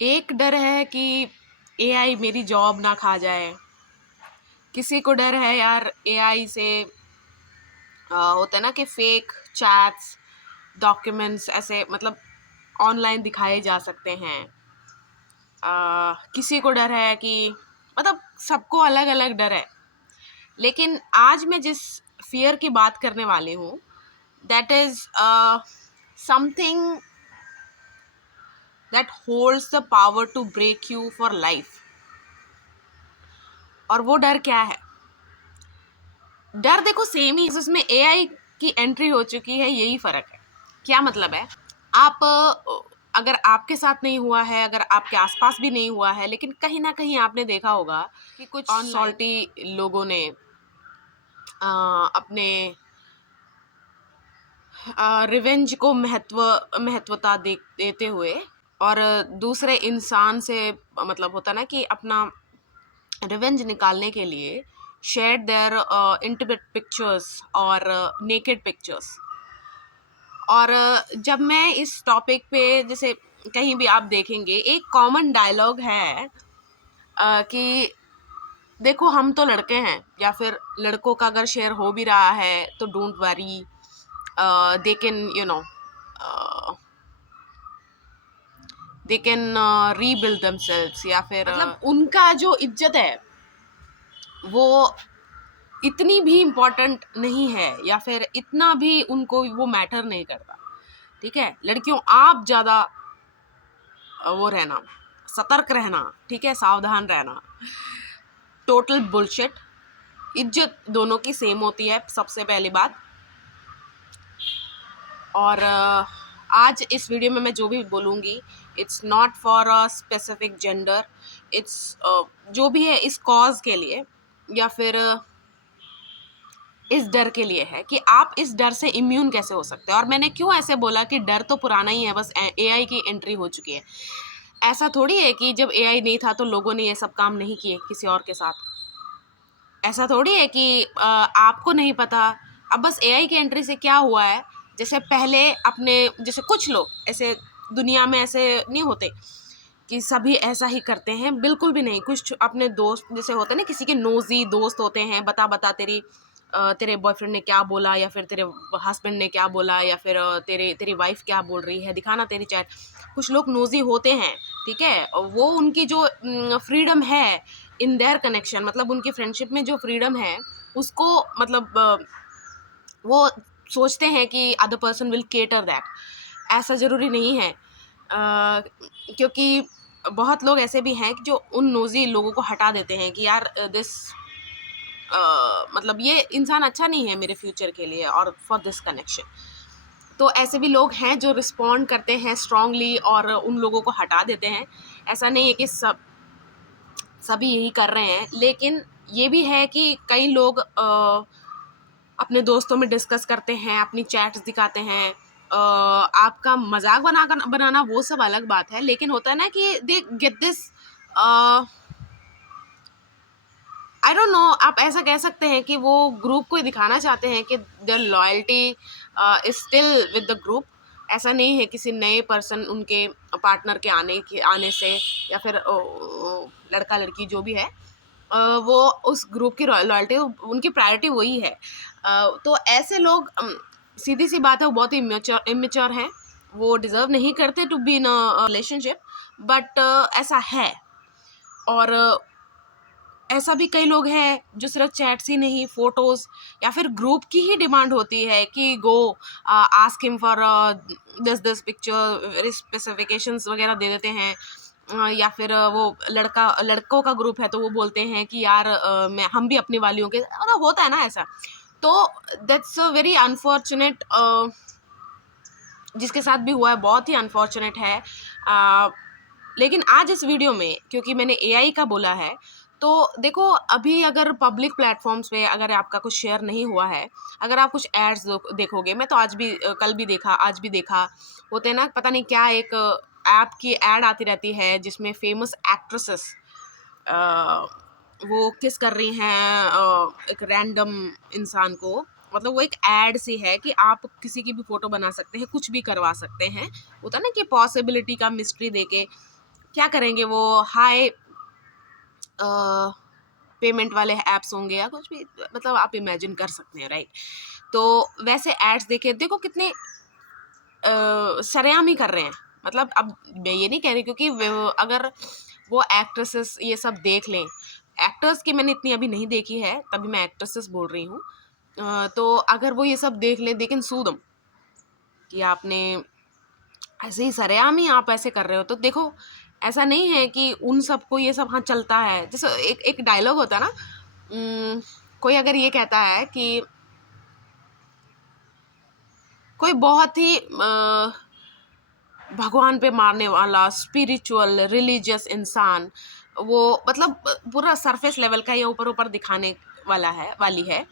एक डर है कि एआई मेरी जॉब ना खा जाए। किसी को डर है यार एआई से होता है ना कि फेक चैट्स डॉक्यूमेंट्स ऐसे मतलब ऑनलाइन दिखाए जा सकते हैं। किसी को डर है कि मतलब सबको अलग अलग डर है। लेकिन आज मैं जिस फियर की बात करने वाली हूँ that is something that holds the power to break you for life. और वो डर क्या है? डर देखो सेम ही, उसमें एआई की एंट्री हो चुकी है, यही फर्क है। क्या मतलब है? आप अगर आपके साथ नहीं हुआ है, अगर आपके आसपास भी नहीं हुआ है, लेकिन कहीं ना कहीं आपने देखा होगा कि कुछ सॉल्टी लोगों ने अपने रिवेंज को महत्वता देते हुए और दूसरे इंसान से मतलब होता ना कि अपना रिवेंज निकालने के लिए शेयर देयर इंटीमेट पिक्चर्स और नेकेड पिक्चर्स। और जब मैं इस टॉपिक पे जैसे कहीं भी आप देखेंगे एक कॉमन डायलॉग है कि देखो हम तो लड़के हैं, या फिर लड़कों का अगर शेयर हो भी रहा है तो don't worry, they can they can rebuild themselves, या फिर मतलब उनका जो इज्जत है वो इतनी भी इम्पोर्टेंट नहीं है, या फिर इतना भी उनको वो मैटर नहीं करता। ठीक है, लड़कियों आप ज़्यादा वो रहना, सतर्क रहना, ठीक है, सावधान रहना। Total bullshit. इज्जत दोनों की सेम होती है, सबसे पहली बात। और आज इस वीडियो में मैं जो भी बोलूँगी it's not for a specific gender, it's जो भी है इस कॉज के लिए, या फिर इस डर के लिए है कि आप इस डर से इम्यून कैसे हो सकते हैं। और मैंने क्यों ऐसे बोला कि डर तो पुराना ही है, बस एआई की एंट्री हो चुकी है। ऐसा थोड़ी है कि जब एआई नहीं था तो लोगों ने ये सब काम नहीं किए किसी और के साथ। ऐसा थोड़ी है कि आपको नहीं पता। अब बस एआई की एंट्री से क्या हुआ है, जैसे पहले अपने जैसे कुछ लोग ऐसे दुनिया में ऐसे नहीं होते कि सभी ऐसा ही करते हैं, बिल्कुल भी नहीं। कुछ अपने दोस्त जैसे होते हैं ना, किसी के नोजी दोस्त होते हैं, बता बता तेरे बॉयफ्रेंड ने क्या बोला, या फिर तेरे हस्बैंड ने क्या बोला, या फिर तेरी वाइफ क्या बोल रही है, दिखाना तेरी चैट। कुछ लोग नोजी होते हैं, ठीक है, और वो उनकी जो फ्रीडम है इन देयर कनेक्शन, मतलब उनकी फ्रेंडशिप में जो फ्रीडम है उसको मतलब वो सोचते हैं कि other person will cater that. ऐसा ज़रूरी नहीं है, क्योंकि बहुत लोग ऐसे भी हैं कि जो उन नोजी लोगों को हटा देते हैं कि यार दिस मतलब ये इंसान अच्छा नहीं है मेरे फ्यूचर के लिए और फॉर दिस कनेक्शन। तो ऐसे भी लोग हैं जो रिस्पॉन्ड करते हैं स्ट्रांगली और उन लोगों को हटा देते हैं। ऐसा नहीं है कि सभी यही कर रहे हैं, लेकिन ये भी है कि कई लोग अपने दोस्तों में डिस्कस करते हैं, अपनी चैट्स दिखाते हैं। आपका मजाक बनाना वो सब अलग बात है, लेकिन होता है ना कि they get this, I don't know, आप ऐसा कह सकते हैं कि वो ग्रुप को दिखाना चाहते हैं कि their loyalty is still with the group. ऐसा नहीं है किसी नए पर्सन उनके पार्टनर के आने से, या फिर लड़का लड़की जो भी है वो उस ग्रुप की लॉयल्टी, उनकी प्रायोरिटी वही है। तो ऐसे लोग सीधी सी बात है वो बहुत ही इमेच्योर हैं, वो डिजर्व नहीं करते to be in a relationship, but ऐसा है। और ऐसा भी कई लोग हैं जो सिर्फ चैट्स ही नहीं, फोटोज या फिर ग्रुप की ही डिमांड होती है कि go ask him for this picture, very specifications वगैरह दे देते हैं। या फिर वो लड़कों का ग्रुप है तो वो बोलते हैं कि यार हम भी अपनी वालियों के, मतलब होता है ना ऐसा। तो दैट्स अ वेरी अनफॉर्चुनेट, जिसके साथ भी हुआ है बहुत ही अनफॉर्चुनेट है। लेकिन आज इस वीडियो में क्योंकि मैंने एआई का बोला है, तो देखो अभी अगर पब्लिक प्लेटफॉर्म्स पे अगर आपका कुछ शेयर नहीं हुआ है, अगर आप कुछ एड्स देखोगे, मैं तो आज भी कल भी देखा, आज भी देखा, होते हैं ना, पता नहीं क्या एक ऐप की एड आती रहती है जिसमें फेमस एक्ट्रेसेस वो किस कर रही हैं एक रैंडम इंसान को। मतलब वो एक एड सी है कि आप किसी की भी फोटो बना सकते हैं, कुछ भी करवा सकते हैं। होता ना कि पॉसिबिलिटी का मिस्ट्री देके क्या करेंगे वो, हाई पेमेंट वाले ऐप्स होंगे या कुछ भी, मतलब आप इमेजिन कर सकते हैं, राइट। तो वैसे एड्स देखे, देखो कितने सरेआम ही कर रहे हैं। मतलब अब मैं ये नहीं कह रही, क्योंकि अगर वो एक्ट्रेसेस ये सब देख लें, एक्टर्स की मैंने इतनी अभी नहीं देखी है, तभी मैं एक्ट्रेसेस बोल रही हूँ। तो अगर वो ये सब देख लें, दे कैन सू देम कि आपने ऐसे ही सरेआम ही आप ऐसे कर रहे हो। तो देखो ऐसा नहीं है कि उन सबको ये सब हाँ चलता है। जैसे एक एक डायलॉग होता है ना, कोई अगर ये कहता है कि कोई बहुत ही भगवान पे मारने वाला स्पिरिचुअल रिलीजियस इंसान, वो मतलब पूरा सरफेस लेवल का या ऊपर ऊपर दिखाने वाली है,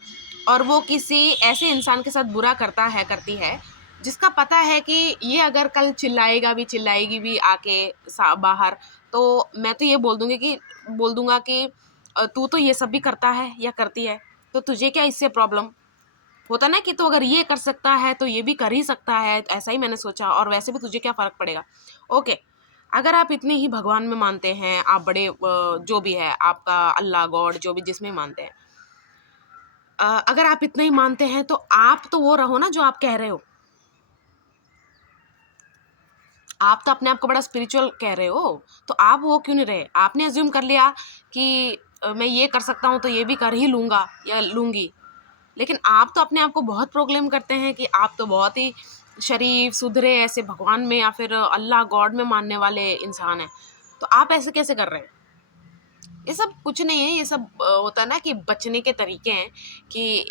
और वो किसी ऐसे इंसान के साथ बुरा करता है, करती है, जिसका पता है कि ये अगर कल चिल्लाएगी भी आके बाहर, तो मैं तो ये बोल दूंगा कि तू तो ये सब भी करता है या करती है, तो तुझे क्या इससे प्रॉब्लम होता ना, कि तो अगर ये कर सकता है तो ये भी कर ही सकता है, ऐसा ही मैंने सोचा, और वैसे भी तुझे क्या फर्क पड़ेगा। ओके, अगर आप इतने ही भगवान में मानते हैं, आप बड़े जो भी है आपका अल्लाह गॉड जो भी जिसमें मानते हैं, अगर आप इतना ही मानते हैं तो आप तो वो रहो ना जो आप कह रहे हो। आप तो अपने आप को बड़ा स्पिरिचुअल कह रहे हो, तो आप वो क्यों नहीं रहे। आपने अज्यूम कर लिया कि मैं ये कर सकता हूँ तो ये भी कर ही लूंगा या लूंगी, लेकिन आप तो अपने आप को बहुत प्रोक्लेम करते हैं कि आप तो बहुत ही शरीफ सुधरे ऐसे भगवान में या फिर अल्लाह गॉड में मानने वाले इंसान हैं, तो आप ऐसे कैसे कर रहे हैं। ये सब कुछ नहीं है, ये सब होता है ना कि बचने के तरीके हैं, कि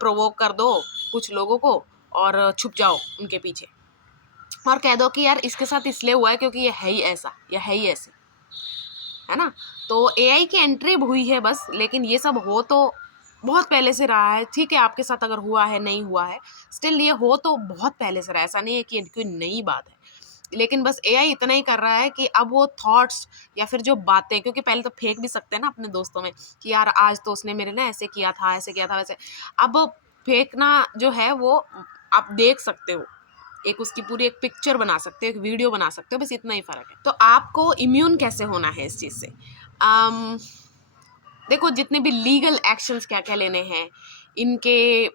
प्रोवोक कर दो कुछ लोगों को और छुप जाओ उनके पीछे, और कह दो कि यार इसके साथ इसलिए हुआ है क्योंकि ये है ही ऐसा या है ही ऐसे, है ना। तो एआई की एंट्री हुई है बस, लेकिन ये सब हो तो बहुत पहले से रहा है। ठीक है, आपके साथ अगर हुआ है नहीं हुआ है, स्टिल ये हो तो बहुत पहले से रहा है, ऐसा नहीं है कि कोई नई बात है। लेकिन बस एआई इतना ही कर रहा है कि अब वो थॉट्स या फिर जो बातें, क्योंकि पहले तो फेंक भी सकते हैं ना अपने दोस्तों में कि यार आज तो उसने मेरे ना ऐसे किया था ऐसे किया था वैसे, अब फेंकना जो है वो आप देख सकते हो, एक उसकी पूरी एक पिक्चर बना सकते हो, एक वीडियो बना सकते हो, बस इतना ही फर्क है। तो आपको इम्यून कैसे होना है इस चीज़ से। देखो जितने भी लीगल एक्शंस क्या क्या लेने हैं, इनके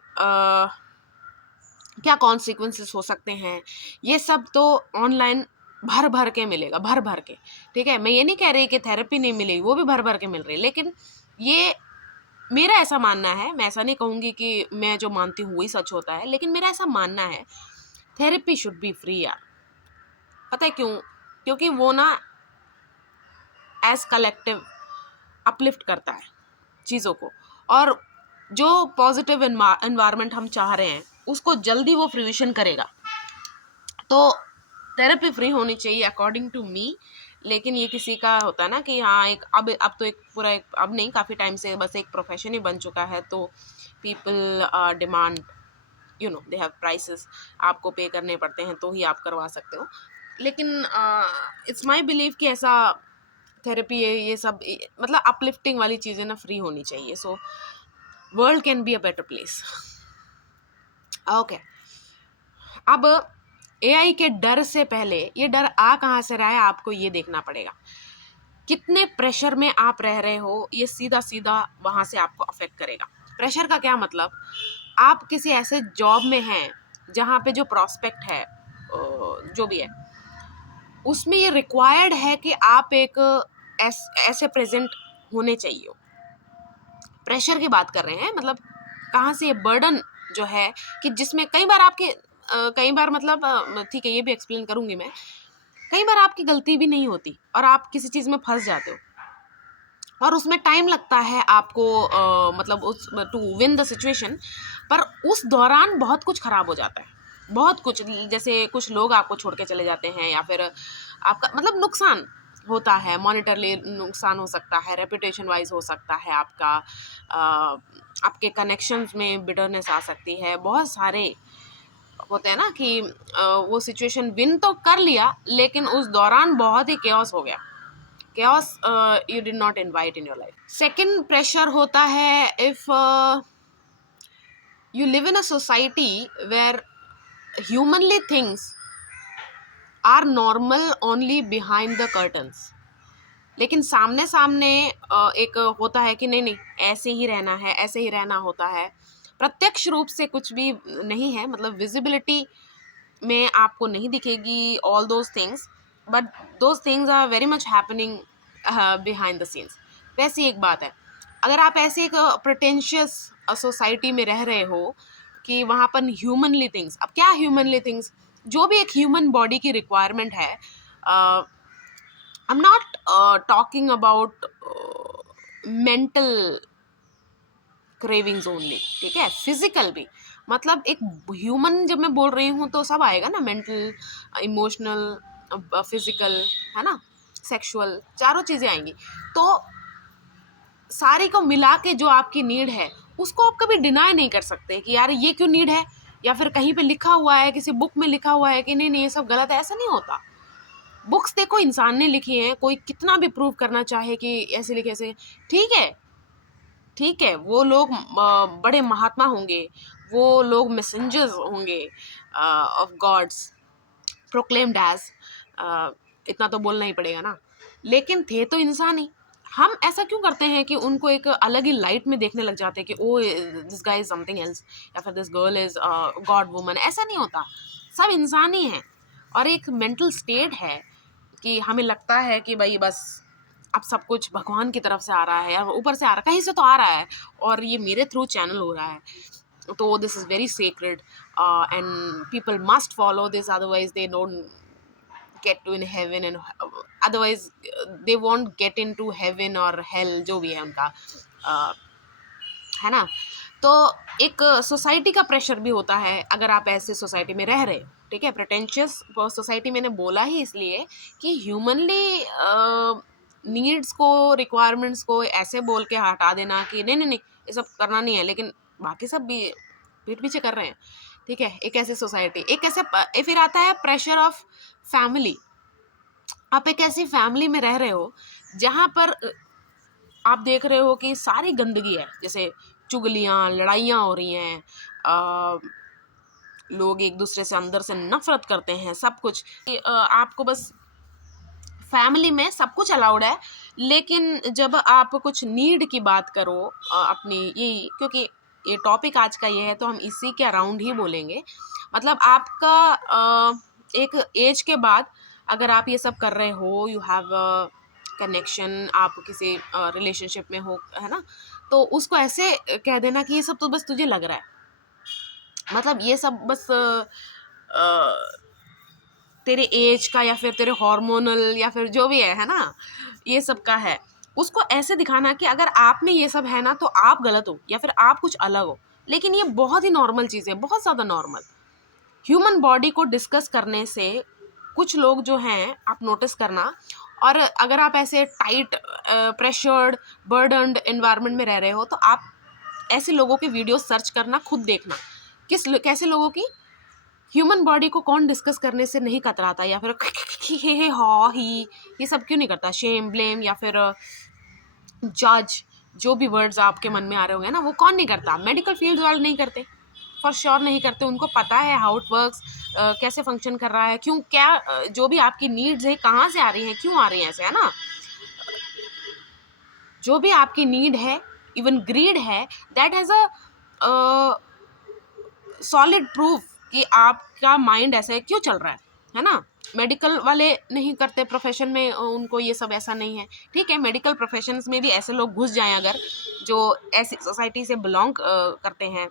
क्या कॉन्सिक्वेंसेस हो सकते हैं, ये सब तो ऑनलाइन भर भर के मिलेगा, भर भर के। ठीक है, मैं ये नहीं कह रही कि थेरेपी नहीं मिलेगी, वो भी भर भर के मिल रही है, लेकिन ये मेरा ऐसा मानना है, मैं ऐसा नहीं कहूँगी कि मैं जो मानती हूँ वही सच होता है, लेकिन मेरा ऐसा मानना है थेरेपी शुड बी फ्री यार। पता है क्यों? क्योंकि वो ना एज कलेक्टिव अपलिफ्ट करता है चीज़ों को, और जो पॉजिटिव एनवायरनमेंट हम चाह रहे हैं उसको जल्दी वो फ्रूइशन करेगा। तो थेरेपी फ्री होनी चाहिए अकॉर्डिंग टू मी। लेकिन ये किसी का होता है ना कि हाँ एक अब तो एक पूरा एक अब नहीं, काफ़ी टाइम से बस एक प्रोफेशन ही बन चुका है, तो people demand they have prices, आपको पे करने पड़ते हैं तो ही आप करवा सकते हो। लेकिन इट्स माई बिलीव कि ऐसा थेरेपी ये सब मतलब अपलिफ्टिंग वाली चीज़ें ना फ्री होनी चाहिए, so world can be a better place. Okay, अब एआई के डर से पहले ये डर आ कहाँ से रहा है आपको ये देखना पड़ेगा। कितने प्रेशर में आप रह रहे हो, ये सीधा सीधा वहाँ से आपको अफेक्ट करेगा। प्रेशर का क्या मतलब, आप किसी ऐसे जॉब में हैं जहाँ पे जो प्रॉस्पेक्ट है जो भी है उसमें ये रिक्वायर्ड है कि आप एक ऐसे प्रेजेंट होने चाहिए। प्रेशर की बात कर रहे हैं, मतलब कहाँ से ये बर्डन जो है कि जिसमें कई बार आपके कई बार मतलब ठीक है ये भी एक्सप्लेन करूंगी मैं, कई बार आपकी गलती भी नहीं होती और आप किसी चीज़ में फंस जाते हो और उसमें टाइम लगता है आपको मतलब उस टू विन द सिचुएशन, पर उस दौरान बहुत कुछ खराब हो जाता है, बहुत कुछ। जैसे कुछ लोग आपको छोड़ के चले जाते हैं या फिर आपका मतलब नुकसान होता है, मॉनिटरली नुकसान हो सकता है, रेपुटेशन वाइज हो सकता है आपका, आपके कनेक्शंस में बिटरनेस आ सकती है, बहुत सारे होते हैं ना कि वो सिचुएशन विन तो कर लिया लेकिन उस दौरान बहुत ही केओस हो गया, chaos you did not invite in your life. Second pressure होता है if you live in a society where humanly things are normal only behind the curtains. लेकिन सामने सामने एक होता है कि नहीं नहीं ऐसे ही रहना है, ऐसे ही रहना होता है। प्रत्यक्ष रूप से कुछ भी नहीं है, मतलब विजिबिलिटी में आपको नहीं दिखेगी all those things, but those things are very much happening behind the scenes. वैसी एक बात है, अगर आप ऐसे एक प्रिटेंशियस सोसाइटी में रह रहे हो कि वहाँ पर ह्यूमनली थिंग्स, अब क्या ह्यूमनली थिंग्स, जो भी एक ह्यूमन बॉडी की रिक्वायरमेंट है, I am not talking about mental cravings only, ठीक है, फिजिकल भी, मतलब एक ह्यूमन जब मैं बोल रही हूँ तो सब आएगा ना, मेंटल, इमोशनल, फिजिकल, है ना, सेक्सुअल, चारों चीज़ें आएंगी। तो सारी को मिला के जो आपकी नीड है उसको आप कभी डिनाई नहीं कर सकते कि यार ये क्यों नीड है, या फिर कहीं पे लिखा हुआ है, किसी बुक में लिखा हुआ है कि नहीं नहीं ये सब गलत है, ऐसा नहीं होता। बुक्स देखो इंसान ने लिखी हैं, कोई कितना भी प्रूव करना चाहे कि ऐसे लिखे ऐसे, ठीक है, ठीक है, वो लोग बड़े महात्मा होंगे, वो लोग मैसेंजर्स होंगे ऑफ गॉड्स, प्रोक्लेम्ड एज, इतना तो बोलना ही पड़ेगा ना, लेकिन थे तो इंसान ही। हम ऐसा क्यों करते हैं कि उनको एक अलग ही लाइट में देखने लग जाते हैं कि oh this guy is something else, या फिर this girl is god woman, ऐसा नहीं होता, सब इंसान ही हैं। और एक मेंटल स्टेट है कि हमें लगता है कि भाई बस अब सब कुछ भगवान की तरफ से आ रहा है या ऊपर से आ रहा है, कहीं से तो आ रहा है, और ये मेरे थ्रू चैनल हो रहा है, तो this is very sacred and people must follow this, otherwise they don't get to in heaven and otherwise they won't get into heaven or hell, जो भी है उनका, है ना। तो एक सोसाइटी का प्रेशर भी होता है अगर आप ऐसे सोसाइटी में रह रहे हो, ठीक है। प्रेटेंशियस सोसाइटी मैंने बोला ही इसलिए कि ह्यूमनली नीड्स को, रिक्वायरमेंट्स को ऐसे बोल के हटा देना कि नहीं नहीं नहीं ये सब करना नहीं है, लेकिन बाकी सब भी पीठ पीछे कर रहे हैं, ठीक है। एक ऐसी सोसाइटी, एक ऐसे फिर आता है प्रेशर ऑफ फैमिली। आप एक ऐसी फैमिली में रह रहे हो जहाँ पर आप देख रहे हो कि सारी गंदगी है, जैसे चुगलियाँ, लड़ाइयाँ हो रही हैं, लोग एक दूसरे से अंदर से नफरत करते हैं, सब कुछ। आपको बस फैमिली में सब कुछ अलाउड है, लेकिन जब आप कुछ नीड की बात करो अपनी, ये क्योंकि ये टॉपिक आज का ये है तो हम इसी के अराउंड ही बोलेंगे। मतलब आपका एक एज के बाद अगर आप ये सब कर रहे हो, यू हैव कनेक्शन, आप किसी रिलेशनशिप में हो, है ना, तो उसको ऐसे कह देना कि ये सब तो बस तुझे लग रहा है, मतलब ये सब बस तेरे एज का या फिर तेरे हार्मोनल या फिर जो भी है ना, ये सब का है। उसको ऐसे दिखाना कि अगर आप में ये सब है ना तो आप गलत हो या फिर आप कुछ अलग हो, लेकिन ये बहुत ही नॉर्मल चीज़ है, बहुत ज़्यादा नॉर्मल। ह्यूमन बॉडी को डिस्कस करने से कुछ लोग जो हैं आप नोटिस करना, और अगर आप ऐसे टाइट, प्रेशर्ड, बर्डन्ड एनवायरनमेंट में रह रहे हो तो आप ऐसे लोगों के वीडियो सर्च करना, खुद देखना कैसे लोगों की ह्यूमन बॉडी को कौन डिस्कस करने से नहीं कतराता, या फिर हे हा ही, ये सब क्यों नहीं करता, शेम, ब्लेम या फिर जज, जो भी वर्ड्स आपके मन में आ रहे होंगे ना, वो कौन नहीं करता। मेडिकल फील्ड वाले नहीं करते, फॉर श्योर नहीं करते, उनको पता है हाउ इट वर्क्स, कैसे फंक्शन कर रहा है, क्यों, क्या जो भी आपकी नीड्स है कहाँ से आ रही हैं, क्यों आ रही हैं, ऐसे, है ना। जो भी आपकी नीड है, इवन ग्रीड है, that has a solid proof कि आपका माइंड ऐसे क्यों चल रहा है ना। मेडिकल वाले नहीं करते प्रोफेशन में, उनको ये सब ऐसा नहीं है, ठीक है। मेडिकल प्रोफेशंस में भी ऐसे लोग घुस जाएं अगर जो ऐसी सोसाइटी से बिलोंग करते हैं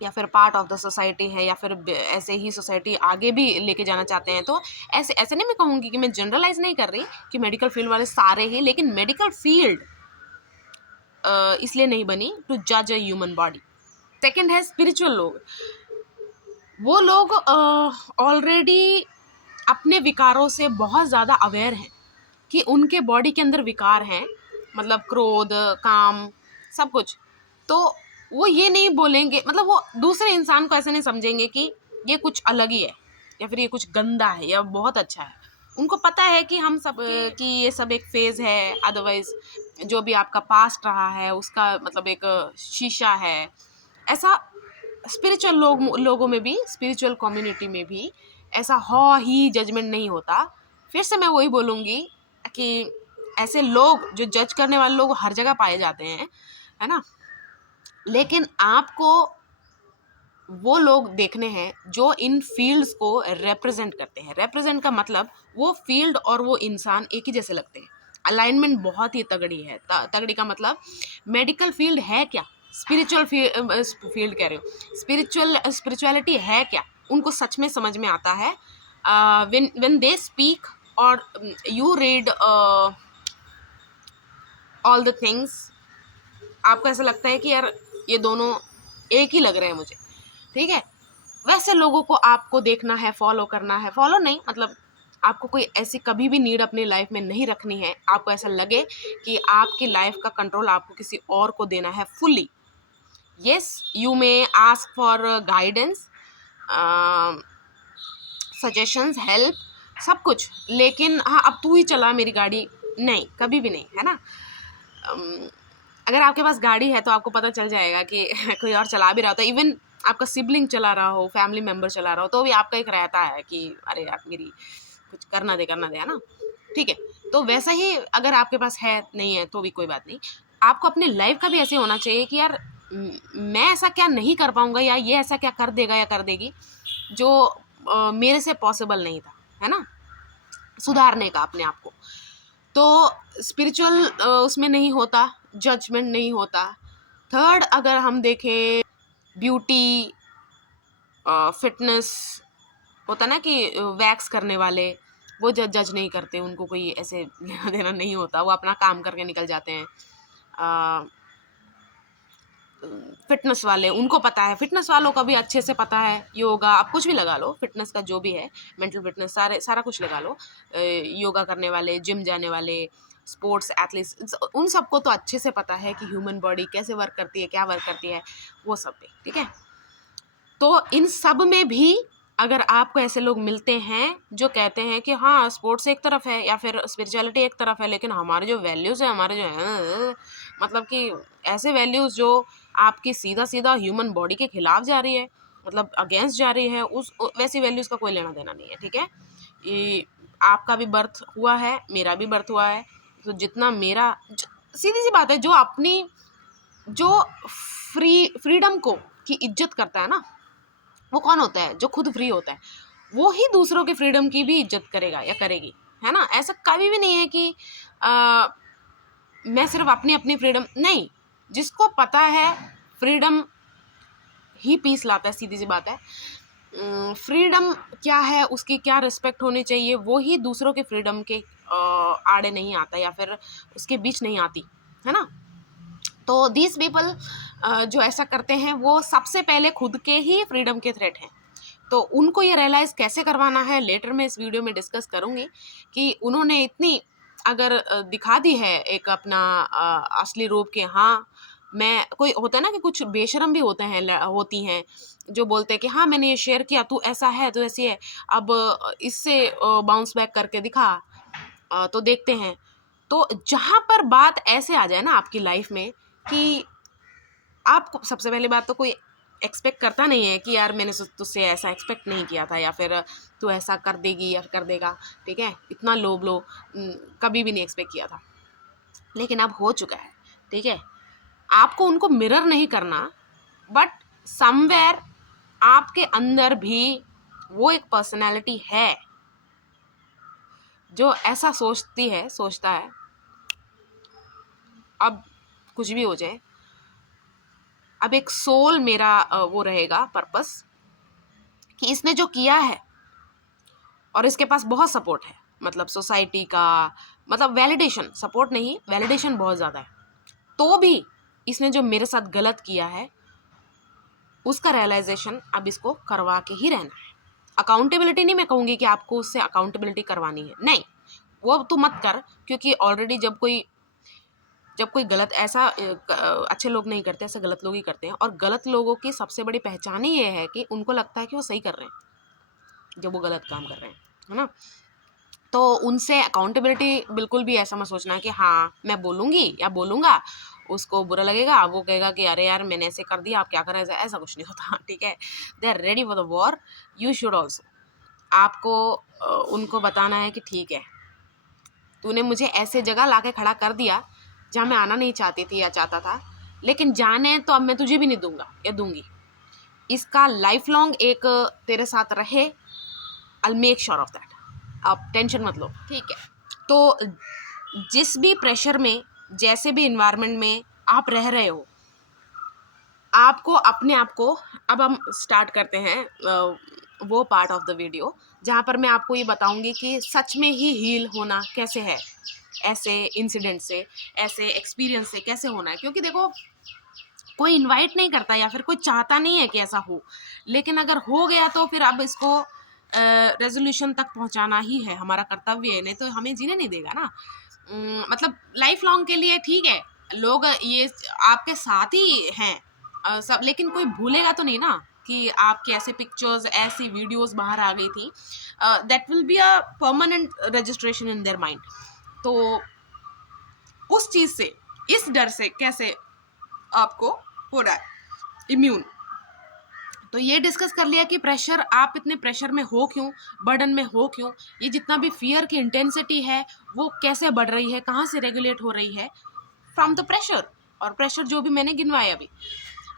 या फिर पार्ट ऑफ द सोसाइटी है, या फिर ऐसे ही सोसाइटी आगे भी लेके जाना चाहते हैं, तो ऐसे ऐसे नहीं, मैं कहूँगी कि मैं जनरलाइज नहीं कर रही कि मेडिकल फील्ड वाले सारे ही, लेकिन मेडिकल फील्ड इसलिए नहीं बनी टू जज अ ह्यूमन बॉडी। सेकेंड है स्पिरिचुअल लोग। वो लोग ऑलरेडी अपने विकारों से बहुत ज़्यादा अवेयर हैं कि उनके बॉडी के अंदर विकार हैं, मतलब क्रोध, काम, सब कुछ। तो वो ये नहीं बोलेंगे, मतलब वो दूसरे इंसान को ऐसे नहीं समझेंगे कि ये कुछ अलग ही है या फिर ये कुछ गंदा है या बहुत अच्छा है। उनको पता है कि हम सब कि ये सब एक फेज है, अदरवाइज जो भी आपका पास्ट रहा है उसका मतलब एक शीशा है। ऐसा स्पिरिचुअल लोगों में भी, स्पिरिचुअल कम्युनिटी में भी ऐसा हो ही जजमेंट नहीं होता। फिर से मैं वही बोलूँगी कि ऐसे लोग जो जज करने वाले लोग हर जगह पाए जाते हैं, है ना, लेकिन आपको वो लोग देखने हैं जो इन फील्ड्स को रिप्रेजेंट करते हैं। रिप्रेजेंट का मतलब वो फील्ड और वो इंसान एक ही जैसे लगते हैं। अलाइनमेंट बहुत ही तगड़ी है। तगड़ी का मतलब मेडिकल फील्ड है क्या, स्पिरिचुअल फील्ड कह रहे हो, स्पिरिचुअलिटी है क्या, उनको सच में समझ में आता है। व्हेन दे स्पीक और you read all the things, आपको ऐसा लगता है कि यार ये दोनों एक ही लग रहे हैं मुझे, ठीक है। वैसे लोगों को आपको देखना है, फॉलो करना है, फॉलो नहीं मतलब आपको कोई ऐसी कभी भी नीड अपनी लाइफ में नहीं रखनी है। आपको ऐसा लगे कि आपकी लाइफ का कंट्रोल आपको किसी और को देना है fully. Yes, you may ask for guidance, suggestions, help, सब कुछ, लेकिन हाँ अब तू ही चला मेरी गाड़ी, नहीं, कभी भी नहीं, है ना। अगर आपके पास गाड़ी है तो आपको पता चल जाएगा कि कोई और चला भी रहा होता है, इवन आपका सिबलिंग चला रहा हो, फैमिली मेम्बर चला रहा हो, तो भी आपका एक रहता है कि अरे यार मेरी कुछ करना दे, है ना, ठीक है। तो वैसा ही अगर आपके पास है, नहीं है तो भी कोई बात नहीं। आपको अपने लाइफ का भी ऐसे होना चाहिए कि यार मैं ऐसा क्या नहीं कर पाऊंगा, या ये ऐसा क्या कर देगा या कर देगी जो मेरे से पॉसिबल नहीं था, है ना, सुधारने का अपने आप को। तो स्पिरिचुअल उसमें नहीं होता, जजमेंट नहीं होता। थर्ड, अगर हम देखें ब्यूटी, फिटनेस, होता ना कि वैक्स करने वाले, वो जज नहीं करते, उनको कोई ऐसे लेना देना नहीं होता, वो अपना काम करके निकल जाते हैं। फिटनेस वाले, उनको पता है, फिटनेस वालों का भी अच्छे से पता है, योगा, आप कुछ भी लगा लो, फिटनेस का जो भी है, मेंटल फिटनेस, सारा कुछ लगा लो। योगा करने वाले, जिम जाने वाले, स्पोर्ट्स एथलीट्स, उन सबको तो अच्छे से पता है कि ह्यूमन बॉडी कैसे वर्क करती है, क्या वर्क करती है, वो सब भी, ठीक है। तो इन सब में भी अगर आपको ऐसे लोग मिलते हैं जो कहते हैं कि हाँ स्पोर्ट्स एक तरफ है या फिर स्पिरिचुअलिटी एक तरफ है, लेकिन हमारे जो वैल्यूज़ है, हमारे जो है, मतलब कि ऐसे वैल्यूज़ जो आपकी सीधा सीधा ह्यूमन बॉडी के खिलाफ जा रही है, मतलब अगेंस्ट जा रही है, उस वैसी वैल्यूज़ का कोई लेना देना नहीं है, ठीक है। ये आपका भी बर्थ हुआ है, मेरा भी बर्थ हुआ है, तो जितना मेरा, सीधी सी बात है, जो अपनी जो फ्रीडम को की इज्जत करता है ना, वो कौन होता है, जो खुद फ्री होता है, वो ही दूसरों के फ्रीडम की भी इज्जत करेगा या करेगी, है ना। ऐसा कभी भी नहीं है कि मैं सिर्फ अपनी अपनी फ्रीडम, नहीं, जिसको पता है फ्रीडम ही पीस लाता है, सीधी सी बात है। फ्रीडम क्या है, उसकी क्या रिस्पेक्ट होनी चाहिए, वो ही दूसरों के फ्रीडम के आड़े नहीं आता या फिर उसके बीच नहीं आती, है ना। तो दीज पीपल जो ऐसा करते हैं वो सबसे पहले खुद के ही फ्रीडम के थ्रेट हैं। तो उनको ये रियलाइज़ कैसे करवाना है, लेटर में इस वीडियो में डिस्कस करूँगी कि उन्होंने इतनी अगर दिखा दी है एक अपना असली रूप के, हाँ मैं, कोई होता है ना कि कुछ बेशरम भी होते हैं, होती हैं जो बोलते हैं कि हाँ मैंने ये शेयर किया, तू ऐसा है, तू ऐसी है, अब इससे बाउंस बैक करके दिखा, तो देखते हैं। तो जहाँ पर बात ऐसे आ जाए ना आपकी लाइफ में कि आपको सबसे पहली बात तो कोई एक्सपेक्ट करता नहीं है कि यार मैंने तुझसे ऐसा एक्सपेक्ट नहीं किया था, या फिर तू ऐसा कर देगी या कर देगा, ठीक है, इतना लो ब्लो कभी भी नहीं एक्सपेक्ट किया था, लेकिन अब हो चुका है, ठीक है। आपको उनको मिरर नहीं करना, बट समवेयर आपके अंदर भी वो एक पर्सनैलिटी है जो ऐसा सोचता है, अब कुछ भी हो जाए, अब एक सोल मेरा वो रहेगा पर्पस कि इसने जो किया है, और इसके पास बहुत सपोर्ट है, मतलब सोसाइटी का, मतलब वैलिडेशन, सपोर्ट नहीं, वैलिडेशन बहुत ज़्यादा है, तो भी इसने जो मेरे साथ गलत किया है उसका रियलाइजेशन अब इसको करवा के ही रहना है। अकाउंटेबिलिटी नहीं मैं कहूँगी कि आपको उससे अकाउंटेबिलिटी करवानी है, नहीं, वो तो मत कर, क्योंकि ऑलरेडी जब कोई गलत, ऐसा अच्छे लोग नहीं करते, ऐसे गलत लोग ही करते हैं, और गलत लोगों की सबसे बड़ी पहचान ही ये है कि उनको लगता है कि वो सही कर रहे हैं जब वो गलत काम कर रहे हैं, है ना। तो उनसे अकाउंटेबिलिटी बिल्कुल भी ऐसा मत सोचना कि हाँ मैं बोलूँगी या बोलूँगा उसको बुरा लगेगा, वो कहेगा कि अरे यार मैंने ऐसे कर दिया, आप क्या करें, ऐसा कुछ नहीं होता, ठीक है। They are ready for the war, you should also. आपको उनको बताना है कि ठीक है, तूने मुझे ऐसे जगह लाके खड़ा कर दिया जहाँ मैं आना नहीं चाहती थी या चाहता था, लेकिन जाने तो अब मैं तुझे भी नहीं दूंगा या दूंगी। इसका लाइफ लॉन्ग एक तेरे साथ रहे। I make sure of that. आप टेंशन मत लो, ठीक है। तो जिस भी प्रेशर में, जैसे भी इन्वायरमेंट में आप रह रहे हो, आपको अपने आप को, अब हम स्टार्ट करते हैं वो पार्ट ऑफ द वीडियो जहाँ पर मैं आपको ये बताऊंगी कि सच में ही हील होना कैसे है, ऐसे इंसिडेंट से, ऐसे एक्सपीरियंस से कैसे होना है। क्योंकि देखो, कोई इनवाइट नहीं करता या फिर कोई चाहता नहीं है कि ऐसा हो, लेकिन अगर हो गया तो फिर अब इसको रेजोल्यूशन तक पहुंचाना ही है, हमारा कर्तव्य है, नहीं तो हमें जीने नहीं देगा ना। मतलब लाइफ लॉन्ग के लिए ठीक है, लोग ये आपके साथ ही हैं सब, लेकिन कोई भूलेगा तो नहीं ना कि आपके ऐसे पिक्चर्स, ऐसी वीडियोस बाहर आ गई थी। That will be a permanent registration in their mind. तो उस चीज से, इस डर से कैसे आपको हो रहा है इम्यून, तो ये डिस्कस कर लिया कि प्रेशर, आप इतने प्रेशर में हो क्यों, बर्डन में हो क्यों, ये जितना भी फियर की इंटेंसिटी है वो कैसे बढ़ रही है, कहाँ से रेगुलेट हो रही है, फ्रॉम द प्रेशर। और प्रेशर जो भी मैंने गिनवाया अभी,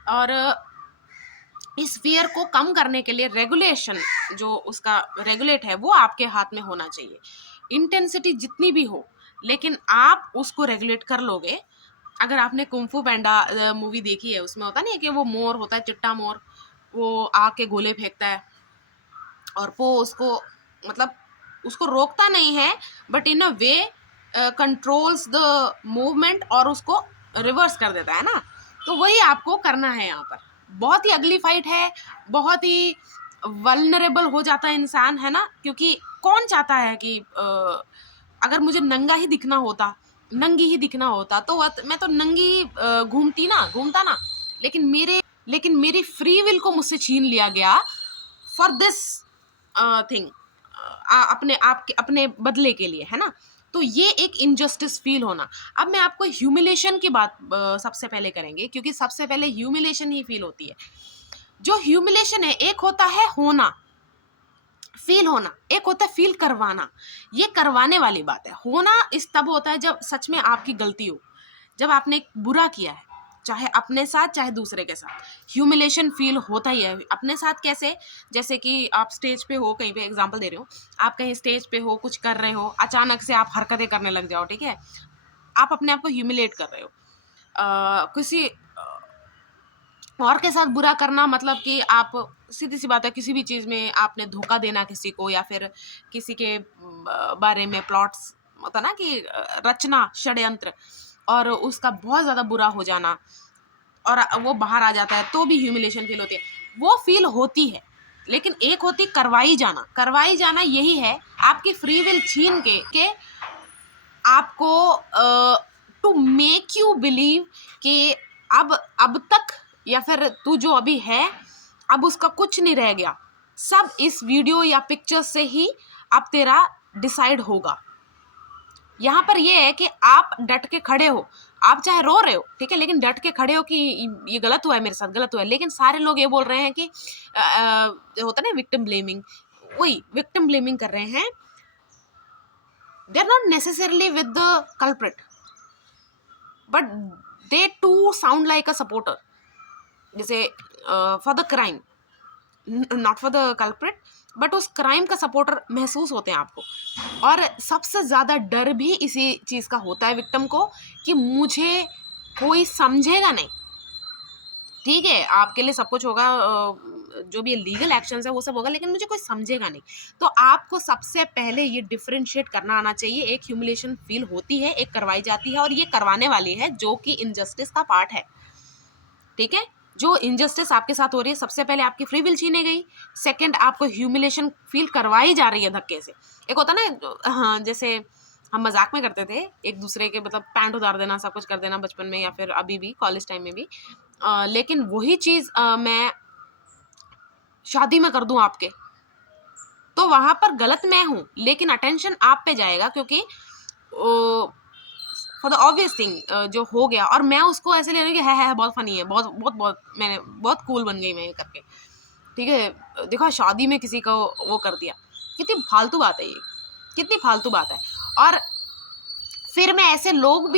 और इस फियर को कम करने के लिए रेगुलेशन, जो उसका रेगुलेट है वो आपके हाथ में होना चाहिए। इंटेंसिटी जितनी भी हो, लेकिन आप उसको रेगुलेट कर लोगे। अगर आपने कुंफू पैंडा मूवी देखी है, उसमें होता नहीं है कि वो मोर होता है, चिट्टा मोर, वो आके गोले फेंकता है और वो उसको, मतलब उसको रोकता नहीं है, but in a way controls the movement और उसको रिवर्स कर देता है ना। तो वही आपको करना है यहाँ पर। बहुत ही अगली फाइट है, बहुत ही वल्नरेबल हो जाता है इंसान, है ना। क्योंकि कौन चाहता है कि अगर मुझे नंगा ही दिखना होता, नंगी ही दिखना होता, तो मैं तो नंगी घूमता ना। लेकिन मेरी फ्री विल को मुझसे छीन लिया गया फॉर दिस थिंग, अपने आप के, अपने बदले के लिए, है ना। तो ये एक इनजस्टिस फील होना। अब मैं आपको ह्यूमिलेशन की बात सबसे पहले करेंगे, क्योंकि सबसे पहले ह्यूमिलेशन ही फील होती है। जो ह्यूमिलेशन है, एक होता है होना, फील होना, एक होता है फील करवाना। ये करवाने वाली बात है। होना इस तब होता है जब सच में आपकी गलती हो, जब आपने बुरा किया है, चाहे अपने साथ चाहे दूसरे के साथ। ह्यूमिलेशन फील होता ही है। अपने साथ कैसे, जैसे कि आप स्टेज पे हो, कहीं पे एग्जांपल दे रही हूँ, आप कहीं स्टेज पे हो, कुछ कर रहे हो, अचानक से आप हरकतें करने लग जाओ, ठीक है, आप अपने आप को ह्यूमिलेट कर रहे हो। किसी और के साथ बुरा करना, मतलब कि आप, सीधी सी बात है, किसी भी चीज़ में आपने धोखा देना किसी को, या फिर किसी के बारे में प्लॉट्स होता ना कि रचना, षड्यंत्र, और उसका बहुत ज़्यादा बुरा हो जाना और वो बाहर आ जाता है, तो भी ह्यूमिलेशन फील होती है। वो फील होती है। लेकिन एक होती करवाई जाना। करवाई जाना यही है, आपकी फ्री विल छीन के आपको टू मेक यू बिलीव कि अब तक, या फिर तू जो अभी है, अब उसका कुछ नहीं रह गया, सब इस वीडियो या पिक्चर से ही अब तेरा डिसाइड होगा। यहाँ पर ये है कि आप डट के खड़े हो, आप चाहे रो रहे हो, ठीक है, लेकिन डट के खड़े हो कि ये गलत हुआ है, मेरे साथ गलत हुआ है। लेकिन सारे लोग ये बोल रहे हैं कि होता ना विक्टिम ब्लेमिंग, वही विक्टिम ब्लेमिंग कर रहे हैं। They are not necessarily with the culprit, but they too sound like a supporter, जैसे for the crime, not for the culprit, but उस क्राइम का सपोर्टर महसूस होते हैं आपको। और सबसे ज़्यादा डर भी इसी चीज़ का होता है विक्टिम को, कि मुझे कोई समझेगा नहीं। ठीक है, आपके लिए सब कुछ होगा, जो भी लीगल एक्शंस है वो सब होगा, लेकिन मुझे कोई समझेगा नहीं। तो आपको सबसे पहले ये डिफरेंशिएट करना आना चाहिए। एक ह्यूमिलेशन फील होती है, एक करवाई जाती है, और ये करवाने वाली है, जो कि इनजस्टिस का पार्ट है। ठीक है, जो इनजस्टिस आपके साथ हो रही है, सबसे पहले आपकी फ्री विल छीने गई, सेकंड आपको ह्यूमिलेशन फील करवाई जा रही है धक्के से। एक होता ना, हाँ, जैसे हम मजाक में करते थे एक दूसरे के, मतलब पैंट उतार देना, सब कुछ कर देना बचपन में, या फिर अभी भी कॉलेज टाइम में भी। लेकिन वही चीज़ मैं शादी में कर दूं आपके, तो वहां पर गलत मैं हूं, लेकिन अटेंशन आप पे जाएगा, क्योंकि फॉर द ऑब्वियस थिंग जो हो गया, और मैं उसको ऐसे ले रही हूँ कि है बहुत फनी है, बहुत बहुत बहुत मैंने बहुत कूल बन गई मैं ये करके। ठीक है, देखा शादी में किसी को वो कर दिया, कितनी फालतू बात है ये, कितनी फालतू बात है। और फिर मैं ऐसे लोग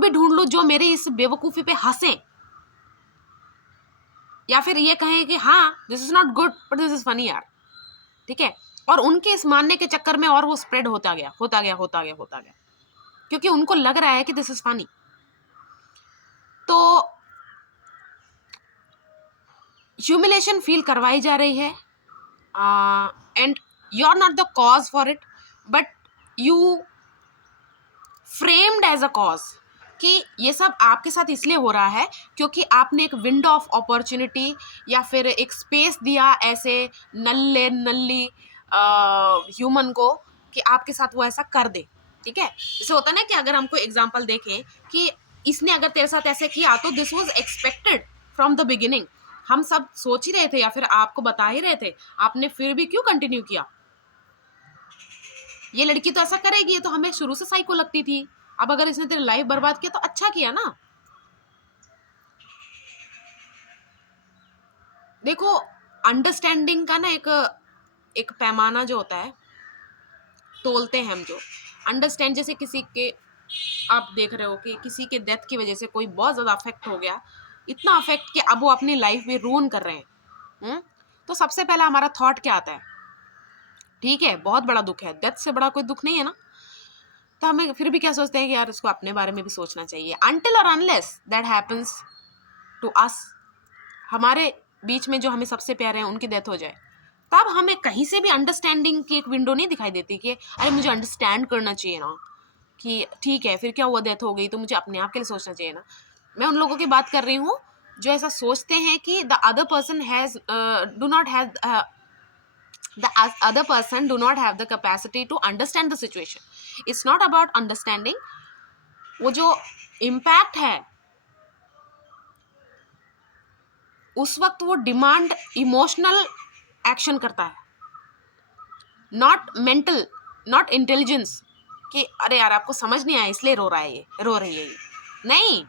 भी ढूंढ लूं जो मेरी इस बेवकूफी पे हंसें, या फिर ये कहें कि हाँ this is not good but this is funny यार, ठीक है। और उनके इस मानने के चक्कर में और वो स्प्रेड होता गया, क्योंकि उनको लग रहा है कि दिस इज फनी। तो ह्यूमिलेशन फील करवाई जा रही है, and you are not the cause for it, but you framed as a cause कि ये सब आपके साथ इसलिए हो रहा है क्योंकि आपने एक विंडो ऑफ अपॉर्चुनिटी या फिर एक स्पेस दिया ऐसे नल्ली ह्यूमन को कि आपके साथ वो ऐसा कर दे, ठीक है। जैसे होता है ना कि अगर हमको एग्जांपल देखें कि इसने अगर तेरे साथ ऐसे किया तो this was expected from the beginning, हम सब सोच ही रहे थे या फिर आपको बता ही रहे थे, आपने फिर भी क्यों कंटिन्यू किया? ये लड़की तो ऐसा करेगी, ये तो हमें शुरू से साइको लगती थी, अब अगर इसने तेरी लाइफ बर्बाद किया तो अच्छा किया ना। देखो अंडरस्टैंडिंग का ना एक पैमाना जो होता है, तोलते हैं हम जो अंडरस्टैंड, जैसे किसी के आप देख रहे हो कि किसी के डेथ की वजह से कोई बहुत ज़्यादा अफेक्ट हो गया, इतना अफेक्ट कि अब वो अपनी लाइफ में रून कर रहे हैं, तो सबसे पहला हमारा थॉट क्या आता है? ठीक है बहुत बड़ा दुख है, डेथ से बड़ा कोई दुख नहीं है ना, तो हमें फिर भी क्या सोचते हैं कि यार उसको अपने बारे में भी सोचना चाहिए। अनटिल और unless that happens to us, हमारे बीच में जो हमें सबसे प्यारे हैं उनकी डेथ हो जाए, तब हमें कहीं से भी अंडरस्टैंडिंग की एक विंडो नहीं दिखाई देती कि अरे मुझे अंडरस्टैंड करना चाहिए ना, कि ठीक है फिर क्या हुआ, डेथ हो गई तो मुझे अपने आप के लिए सोचना चाहिए ना। मैं उन लोगों की बात कर रही हूँ जो ऐसा सोचते हैं कि the other person has do not have the other person do not have the capacity to understand the situation. It's not about understanding, वो जो impact है उस वक्त वो डिमांड इमोशनल एक्शन करता है, नॉट मेंटल, नॉट इंटेलिजेंस, कि अरे यार आपको समझ नहीं आया इसलिए रो रही है ये, नहीं,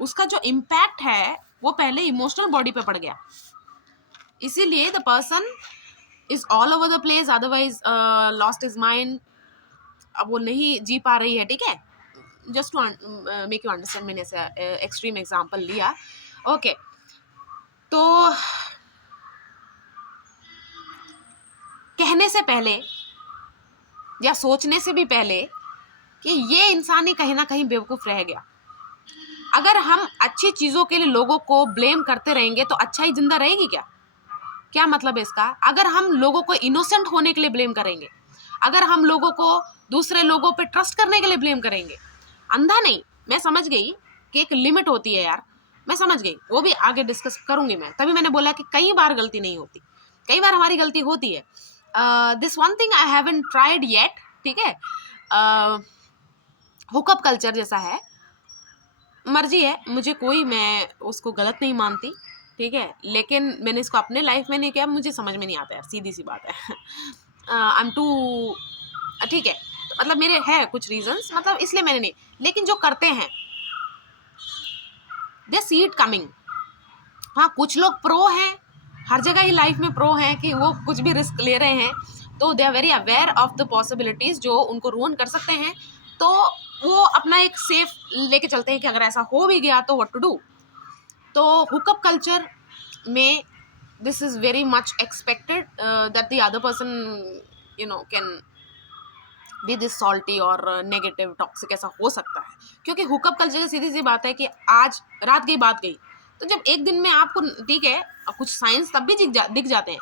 उसका जो इम्पैक्ट है वो पहले इमोशनल बॉडी पे पड़ गया, इसीलिए the person is all over the place, otherwise lost his mind, अब वो नहीं जी पा रही है, ठीक है। Just to make you understand, मैंने ऐसा एक्सट्रीम एग्जांपल लिया, ओके। तो कहने से पहले या सोचने से भी पहले कि ये इंसान ही कहीं ना कहीं बेवकूफ़ रह गया। अगर हम अच्छी चीज़ों के लिए लोगों को ब्लेम करते रहेंगे तो अच्छाई जिंदा रहेगी क्या? क्या मतलब है इसका? अगर हम लोगों को इनोसेंट होने के लिए ब्लेम करेंगे, अगर हम लोगों को दूसरे लोगों पे ट्रस्ट करने के लिए ब्लेम करेंगे, अंधा नहीं, मैं समझ गई कि एक लिमिट होती है यार, मैं समझ गई, वो भी आगे डिस्कस करूंगी मैं, तभी मैंने बोला कि कई बार गलती नहीं होती, कई बार हमारी गलती होती है। This one thing I haven't tried yet, ठीक है, हुकअप कल्चर जैसा है, मर्जी है मुझे, कोई मैं उसको गलत नहीं मानती, ठीक है, लेकिन मैंने इसको अपने लाइफ में नहीं किया, मुझे समझ में नहीं आता यार, सीधी सी बात है। आई एम टू, ठीक है, तो मतलब मेरे है कुछ रीजंस, मतलब इसलिए मैंने नहीं, लेकिन जो करते हैं दे सी इट कमिंग। हाँ कुछ लोग प्रो हैं, हर जगह ही लाइफ में प्रो हैं कि वो कुछ भी रिस्क ले रहे हैं, तो they are very aware of the possibilities जो उनको रूइन कर सकते हैं, तो वो अपना एक सेफ लेके चलते हैं कि अगर ऐसा हो भी गया तो व्हाट टू डू। तो हुकअप कल्चर में this is very much expected that the other person you know can be this salty और नेगेटिव टॉक्सिक, ऐसा हो सकता है, क्योंकि हुकअप कल्चर की सीधी सी बात है कि आज रात गई बात गई, तो जब एक दिन में आपको, ठीक है, कुछ साइंस तब भी दिख जाते हैं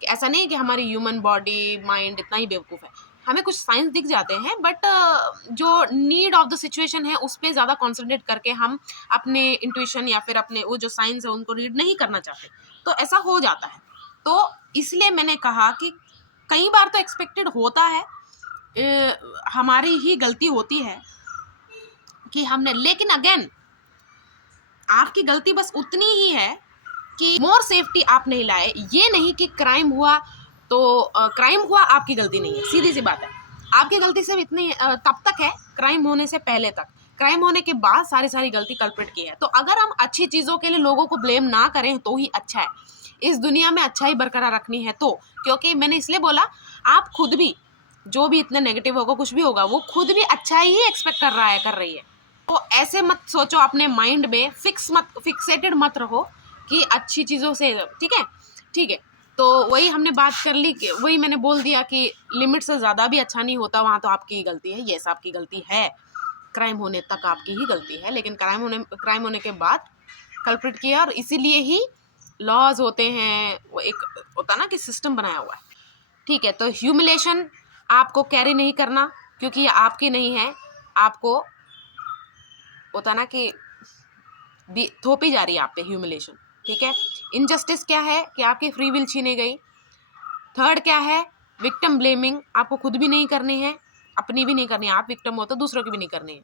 कि ऐसा नहीं है कि हमारी ह्यूमन बॉडी माइंड इतना ही बेवकूफ़ है, हमें कुछ साइंस दिख जाते हैं, बट जो नीड ऑफ द सिचुएशन है उस पर ज़्यादा कॉन्सेंट्रेट करके हम अपने इंट्यूशन या फिर अपने वो जो साइंस है उनको रीड नहीं करना चाहते, तो ऐसा हो जाता है। तो इसलिए मैंने कहा कि कई बार तो एक्सपेक्टेड होता है, हमारी ही गलती होती है कि हमने, लेकिन अगेन आपकी गलती बस उतनी ही है कि मोर सेफ्टी आप नहीं लाए, ये नहीं कि क्राइम हुआ तो क्राइम हुआ आपकी गलती नहीं है, सीधी सी बात है, आपकी गलती सिर्फ इतनी तब तक है क्राइम होने से पहले तक, क्राइम होने के बाद सारी गलती कल्प्रिट की है। तो अगर हम अच्छी चीज़ों के लिए लोगों को ब्लेम ना करें तो ही अच्छा है, इस दुनिया में अच्छाई बरकरार रखनी है तो, क्योंकि मैंने इसलिए बोला, आप खुद भी जो भी इतना नेगेटिव होगा, कुछ भी होगा, वो खुद भी अच्छा ही एक्सपेक्ट कर रहा है, कर रही है। तो ऐसे मत सोचो, अपने माइंड में फिक्सेटेड मत रहो कि अच्छी चीज़ों से, ठीक है, ठीक है। तो वही हमने बात कर ली, वही मैंने बोल दिया कि लिमिट से ज़्यादा भी अच्छा नहीं होता, वहाँ तो आपकी ही गलती है, यस आपकी गलती है, क्राइम होने तक आपकी ही गलती है, लेकिन क्राइम होने के बाद कल्प्रिट किया, और इसीलिए ही लॉज होते हैं, वो एक होता ना कि सिस्टम बनाया हुआ है, ठीक है। तो ह्यूमिलेशन आपको कैरी नहीं करना, क्योंकि ये आपकी नहीं है, आपको होता ना कि थोपी जा रही है आप पे ह्यूमिलेशन, ठीक है। इनजस्टिस क्या है कि आपकी फ्री विल छीनी गई। थर्ड क्या है, विक्टिम ब्लेमिंग, आपको खुद भी नहीं करनी है, अपनी भी नहीं करनी है, आप विक्टिम हो तो दूसरों की भी नहीं करनी है।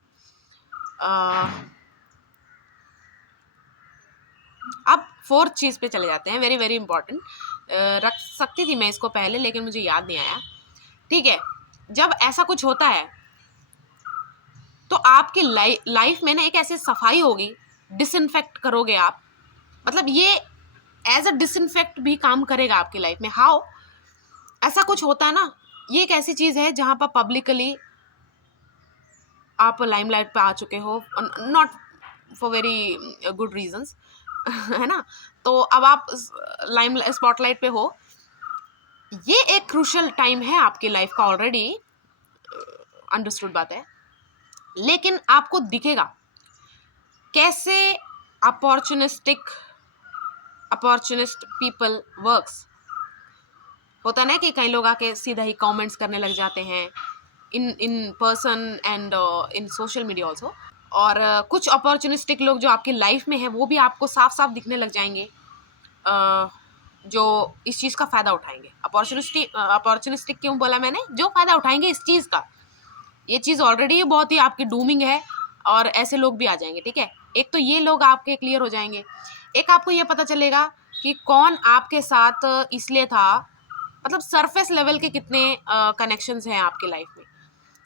अब फोर्थ चीज़ पे चले जाते हैं, वेरी वेरी इंपॉर्टेंट, रख सकती थी मैं इसको पहले, लेकिन मुझे याद नहीं आया, ठीक है। जब ऐसा कुछ होता है तो आपकी लाइफ में ना एक ऐसी सफाई होगी, डिसइंफेक्ट करोगे आप, मतलब ये एज अ डिसइंफेक्ट भी काम करेगा आपकी लाइफ में। हाउ, ऐसा कुछ होता है ना, ये एक ऐसी चीज़ है जहाँ पर पब्लिकली आप लाइमलाइट पे आ चुके हो, not for very good reasons, है ना। तो अब आप लाइम स्पॉटलाइट पे हो, ये एक क्रूशियल टाइम है आपकी लाइफ का, ऑलरेडी अंडरस्टूड बात है, लेकिन आपको दिखेगा कैसे अपॉर्चुनिस्ट पीपल वर्क्स। होता है ना कि कई लोग आके सीधा ही कमेंट्स करने लग जाते हैं, in person and in social media also, और कुछ अपॉर्चुनिस्टिक लोग जो आपकी लाइफ में है वो भी आपको साफ साफ दिखने लग जाएंगे, जो इस चीज़ का फ़ायदा उठाएंगे। अपॉर्चुनिस्टिक क्यों बोला मैंने, जो फ़ायदा उठाएंगे इस चीज़ का, ये चीज़ ऑलरेडी बहुत ही आपकी डूमिंग है, और ऐसे लोग भी आ जाएंगे, ठीक है। एक तो ये लोग आपके क्लियर हो जाएंगे, एक आपको ये पता चलेगा कि कौन आपके साथ इसलिए था, मतलब सरफेस लेवल के कितने कनेक्शंस हैं आपकी लाइफ में,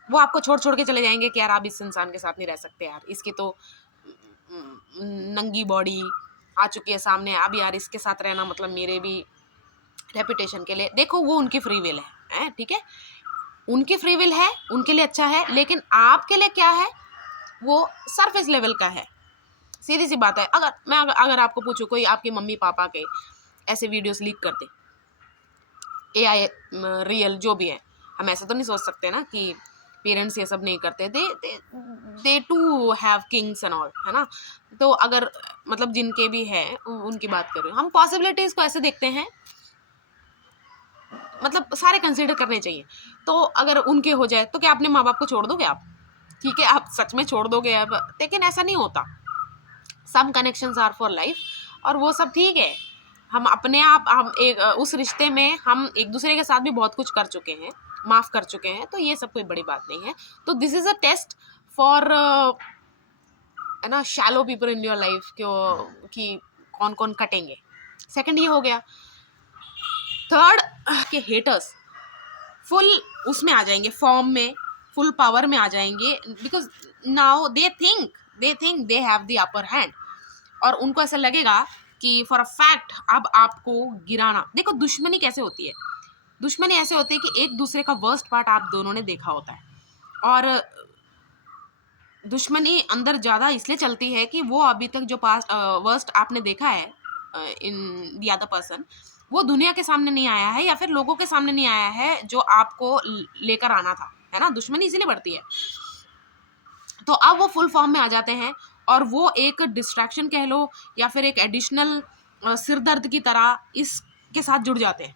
वो आपको छोड़ छोड़ के चले जाएंगे कि यार आप इस इंसान के साथ नहीं रह सकते, यार इसकी तो नंगी बॉडी आ चुकी है सामने, अब यार इसके साथ रहना मतलब मेरे भी रेपुटेशन के लिए। देखो वो उनकी फ्री विल है, ठीक है, उनकी फ्री विल है, उनके लिए अच्छा है, लेकिन आपके लिए क्या है, वो सरफेस लेवल का है, सीधी सी बात है। अगर आपको पूछूं, कोई आपके मम्मी पापा के ऐसे वीडियोस लीक करते, AI रियल जो भी है, हम ऐसा तो नहीं सोच सकते ना कि पेरेंट्स ये सब नहीं करते, they too have kings and all, है ना। तो अगर मतलब जिनके भी है उनकी बात कर रही हूँ, हम पॉसिबिलिटीज को ऐसे देखते हैं, मतलब सारे कंसिडर करने चाहिए। तो अगर उनके हो जाए तो क्या अपने माँ बाप को छोड़ दोगे आप, ठीक है, आप सच में छोड़ दोगे अब, लेकिन ऐसा नहीं होता, सम कनेक्शंस आर फॉर लाइफ, और वो सब ठीक है। हम अपने आप, हम एक उस रिश्ते में हम एक दूसरे के साथ भी बहुत कुछ कर चुके हैं, माफ़ कर चुके हैं, तो ये सब कोई बड़ी बात नहीं है। तो this is a test for, है ना, shallow people in your life, कि कौन कौन कटेंगे। सेकंड ये हो गया। थर्ड के हेटर्स फुल उसमें आ जाएंगे, फॉर्म में, फुल पावर में आ जाएंगे, because now they think they have the upper hand, और उनको ऐसा लगेगा कि फॉर अ फैक्ट अब आपको गिराना। देखो दुश्मनी कैसे होती है, दुश्मनी ऐसे होती है कि एक दूसरे का वर्स्ट पार्ट आप दोनों ने देखा होता है, और दुश्मनी अंदर ज़्यादा इसलिए चलती है कि वो अभी तक जो पास्ट वर्स्ट आपने देखा है इन द अदर पर्सन, वो दुनिया के सामने नहीं आया है, या फिर लोगों के सामने नहीं आया है जो आपको लेकर आना था, है ना। दुश्मनी इसीलिए बढ़ती है। तो अब वो फुल फॉर्म में आ जाते हैं, और वो एक डिस्ट्रैक्शन कह लो, या फिर एक एडिशनल सिरदर्द की तरह इसके साथ जुड़ जाते हैं।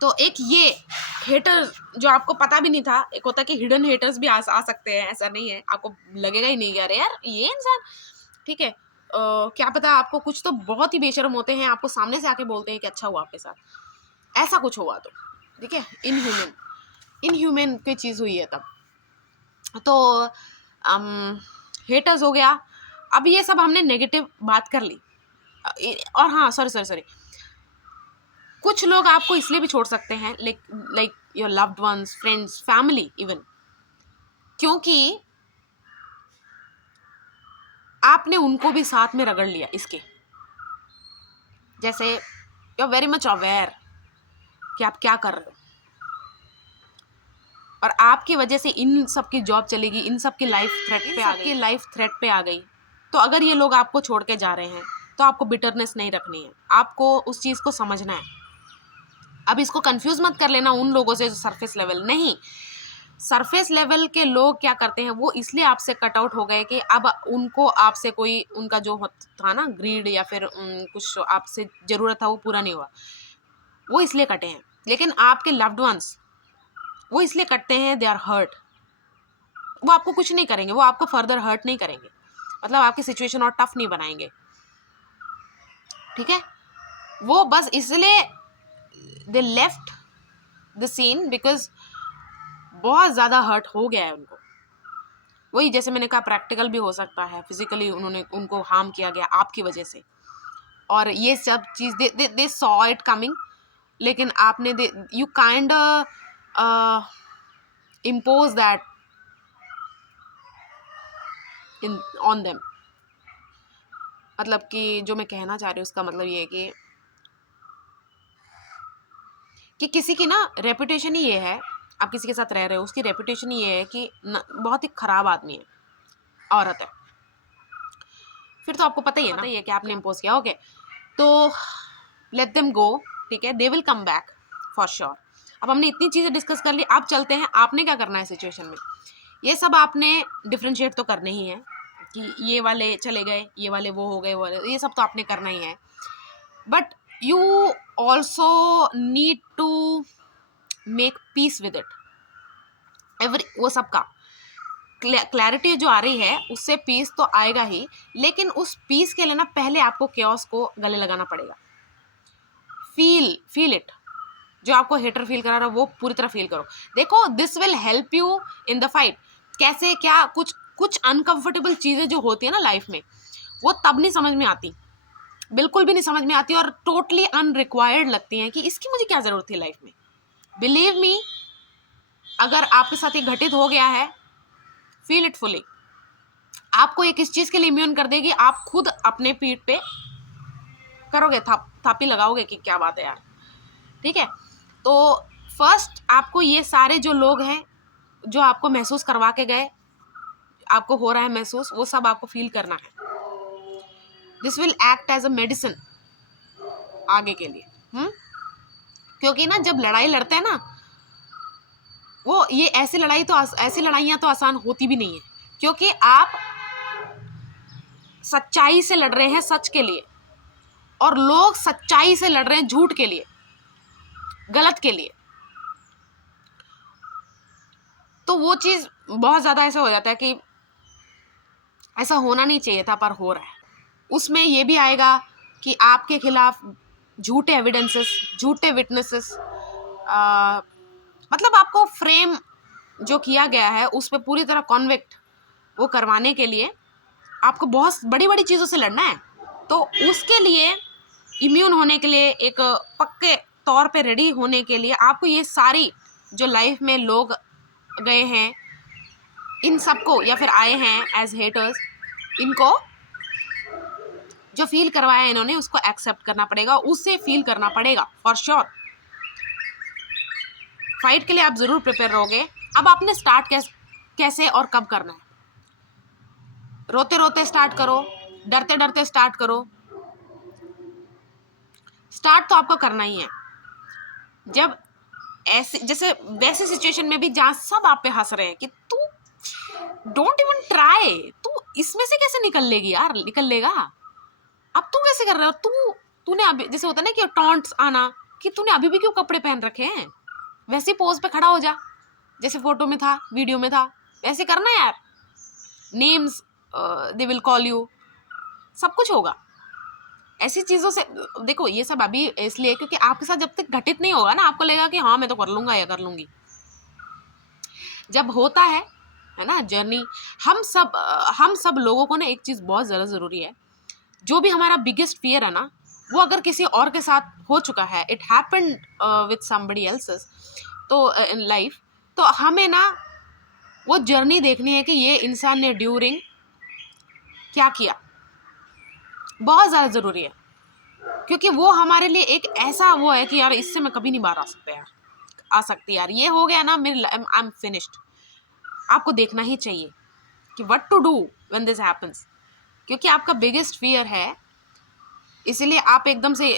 तो एक ये हेटर जो आपको पता भी नहीं था, एक होता है कि हिडन हेटर्स भी आ सकते हैं, ऐसा नहीं है, आपको लगेगा ही नहीं कि अरे यार ये इंसान, ठीक है, क्या पता आपको कुछ तो बहुत ही बेशर्म होते हैं, आपको सामने से आके बोलते हैं कि अच्छा हुआ आपके साथ, ऐसा कुछ हुआ तो, ठीक है, इनह्यूमन कोई चीज़ हुई है तब। तो हेटर्स हो गया। अब ये सब हमने नेगेटिव बात कर ली, और हाँ सॉरी, कुछ लोग आपको इसलिए भी छोड़ सकते हैं, like your loved ones, friends, family even, क्योंकि आपने उनको भी साथ में रगड़ लिया इसके। जैसे you are very much aware कि आप क्या कर रहे हो, और आपकी वजह से इन सब की जॉब चलेगी, इन सब की लाइफ थ्रेट पे आ गई, तो अगर ये लोग आपको छोड़ के जा रहे हैं तो आपको बिटरनेस नहीं रखनी है, आपको उस चीज़ को समझना है। अब इसको कंफ्यूज मत कर लेना उन लोगों से जो सरफेस लेवल नहीं। सरफेस लेवल के लोग क्या करते हैं, वो इसलिए आपसे कट आउट हो गए कि अब उनको आपसे कोई उनका जो था ना ग्रीड या फिर कुछ आपसे ज़रूरत था वो पूरा नहीं हुआ, वो इसलिए कटे हैं। लेकिन आपके लव्ड वंस वो इसलिए कटते हैं, दे आर हर्ट। वो आपको कुछ नहीं करेंगे, वो आपको फर्दर हर्ट नहीं करेंगे, मतलब आपकी सिचुएशन और टफ नहीं बनाएंगे, ठीक है। वो बस इसलिए they left the scene because बहुत ज़्यादा हर्ट हो गया है उनको। वही जैसे मैंने कहा, प्रैक्टिकल भी हो सकता है, फिजिकली उनको हार्म किया गया आपकी वजह से, और ये सब चीज़ दे सॉ इट कमिंग, लेकिन आपने you kind impose that in on them. मतलब कि जो मैं कहना चाह रही हूँ उसका मतलब ये है कि किसी की ना रेपुटेशन ही ये है, आप किसी के साथ रह रहे हो उसकी रेपुटेशन ही ये है कि बहुत ही ख़राब आदमी है, औरत है, फिर तो आपको पता ही है कि आपने इम्पोज किया। ओके, तो लेट देम गो, ठीक है, they will come back for sure. अब हमने इतनी चीज़ें डिस्कस कर ली, अब चलते हैं आपने क्या करना है सिचुएशन में। ये सब आपने डिफ्रेंशिएट तो करने ही है कि ये वाले चले गए, ये वाले वो हो गए, वो वाले, ये सब तो आपने करना ही है, but you also need to make peace with it. वो सबका क्लैरिटी जो आ रही है उससे पीस तो आएगा ही, लेकिन उस पीस के लिए ना पहले आपको केओस को गले लगाना पड़ेगा। फील इट, जो आपको हेटर फील करा रहा है वो पूरी तरह फील करो। देखो, this will help you in the fight. कैसे, क्या, कुछ अनकंफर्टेबल चीज़ें जो होती है ना लाइफ में, वो तब नहीं समझ में आती, बिल्कुल भी नहीं समझ में आती, और टोटली अनरिक्वायर्ड लगती हैं कि इसकी मुझे क्या ज़रूरत थी लाइफ में। बिलीव मी, अगर आपके साथ ये घटित हो गया है, फील इट फुली। आपको ये किस चीज़ के लिए इम्यून कर देगी, आप खुद अपने पीठ पे करोगे, थापी लगाओगे कि क्या बात है यार, ठीक है। तो फर्स्ट आपको ये सारे जो लोग हैं जो आपको महसूस करवा के गए, आपको हो रहा है महसूस, वो सब आपको फील करना है। This will act as a medicine आगे के लिए। क्योंकि ना जब लड़ाई लड़ते हैं ना, वो ये ऐसी लड़ाइयाँ तो आसान होती भी नहीं है, क्योंकि आप सच्चाई से लड़ रहे हैं, सच के लिए, और लोग सच्चाई से लड़ रहे हैं झूठ के लिए, गलत के लिए। तो वो चीज़ बहुत ज़्यादा ऐसा हो जाता है कि ऐसा होना नहीं चाहिए था पर हो रहा है। उसमें ये भी आएगा कि आपके खिलाफ झूठे एविडेंसेस, झूठे विटनेसेस, मतलब आपको फ्रेम जो किया गया है उस पर पूरी तरह कॉन्विक्ट वो करवाने के लिए आपको बहुत बड़ी बड़ी चीज़ों से लड़ना है। तो उसके लिए इम्यून होने के लिए, एक पक्के तौर पे रेडी होने के लिए, आपको ये सारी जो लाइफ में लोग गए हैं इन सबको, या फिर आए हैं एज हेटर्स, इनको जो फील करवाया है इन्होंने, उसको एक्सेप्ट करना पड़ेगा, उससे फील करना पड़ेगा फॉर श्योर। फाइट के लिए आप ज़रूर प्रिपेयर रहोगे। अब आपने स्टार्ट कैसे और कब करना है। रोते रोते स्टार्ट करो, डरते डरते स्टार्ट करो, स्टार्ट तो आपको करना ही है। जब ऐसे जैसे वैसे सिचुएशन में भी जहाँ सब आप पे हंस रहे हैं कि तू डोंट इवन ट्राई, तू इसमें से कैसे निकल लेगी यार, निकल लेगा, अब तू कैसे कर रहा है, तूने अभी, जैसे होता है ना कि टॉन्ट्स आना कि तूने अभी भी क्यों कपड़े पहन रखे हैं, वैसे पोज पे खड़ा हो जा, जैसे फोटो में था, वीडियो में था, वैसे करना यार। Names they will call you, सब कुछ होगा। ऐसी चीज़ों से देखो, ये सब अभी इसलिए क्योंकि आपके साथ जब तक घटित नहीं होगा ना, आपको लगेगा कि हाँ मैं तो कर लूँगा या कर लूँगी। जब होता है ना जर्नी, हम सब लोगों को ना एक चीज़ बहुत ज़्यादा ज़रूरी है, जो भी हमारा बिगेस्ट फियर है ना, वो अगर किसी और के साथ हो चुका है, it happened with somebody else's, तो इन लाइफ, तो हमें ना वो जर्नी देखनी है कि ये इंसान ने ड्यूरिंग क्या किया, बहुत ज़्यादा ज़रूरी है। क्योंकि वो हमारे लिए एक ऐसा वो है कि यार इससे मैं कभी नहीं बाहर आ सकती यार, ये हो गया ना मेरी, आई एम फिनिश्ड। आपको देखना ही चाहिए कि what to do when this happens, क्योंकि आपका बिगेस्ट फियर है, इसीलिए आप एकदम से